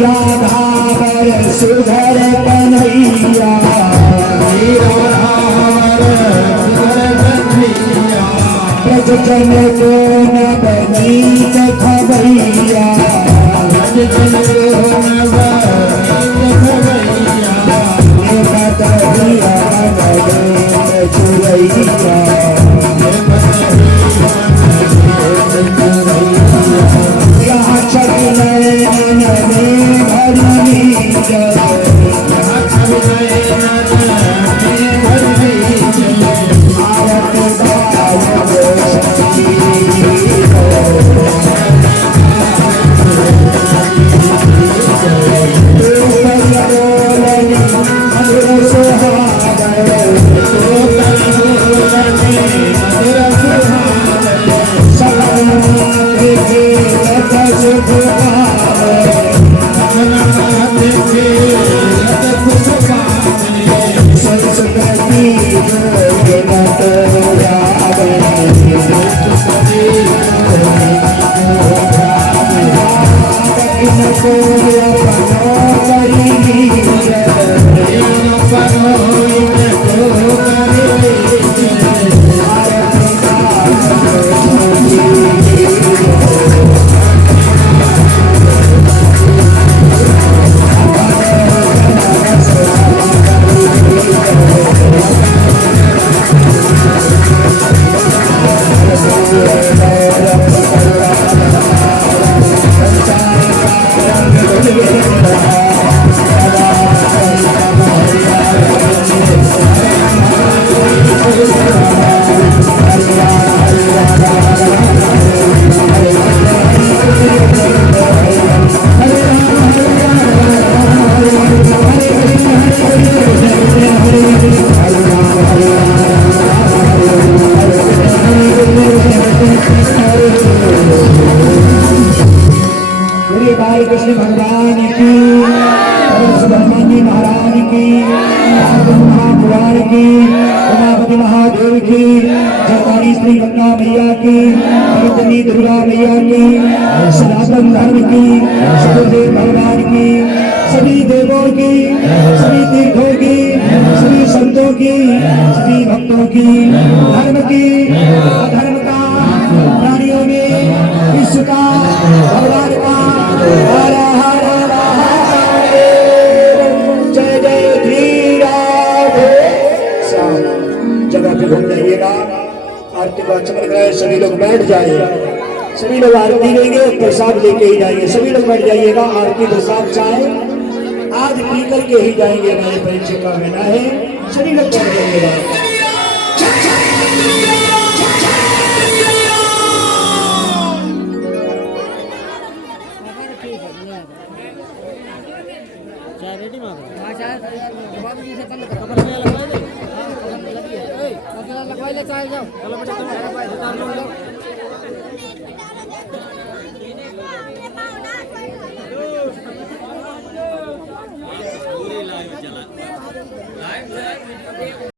राधावर सुधर कन्हैया ब्रज जन को नवनीत खबैया यहाँ चले मन में भरी कृष्ण भगवान की, सुब्रह्मण्य महाराज की, महापुराण की, उमापति महादेव की, जगतानी श्री गंगा मैया की, पवित्रनी दुर्गा मैया की, सनातन धर्म की, सुखदेव भगवान की, सभी देवों की, सभी तीर्थों की, सभी संतों की, सभी भक्तों की, धर्म की, अधर्म का, प्राणियों में विश्व का, भगवान का हर हर महादेव। जय जय श्री राधे श्याम। जगह पे घूम जाइएगा, आरती का चमक रहा है, सभी लोग बैठ जाए, सभी लोग आरती लेंगे, प्रसाद लेके ही जाएंगे, सभी लोग बैठ जाइएगा। आरती प्रसाद चाहे आज पी करके ही जाएंगे, हमारे परीक्षा का महीना है, सभी लोग बैठ जाइएगा। रेडी लगवाई ले, चाहे जाओ चलो बेटा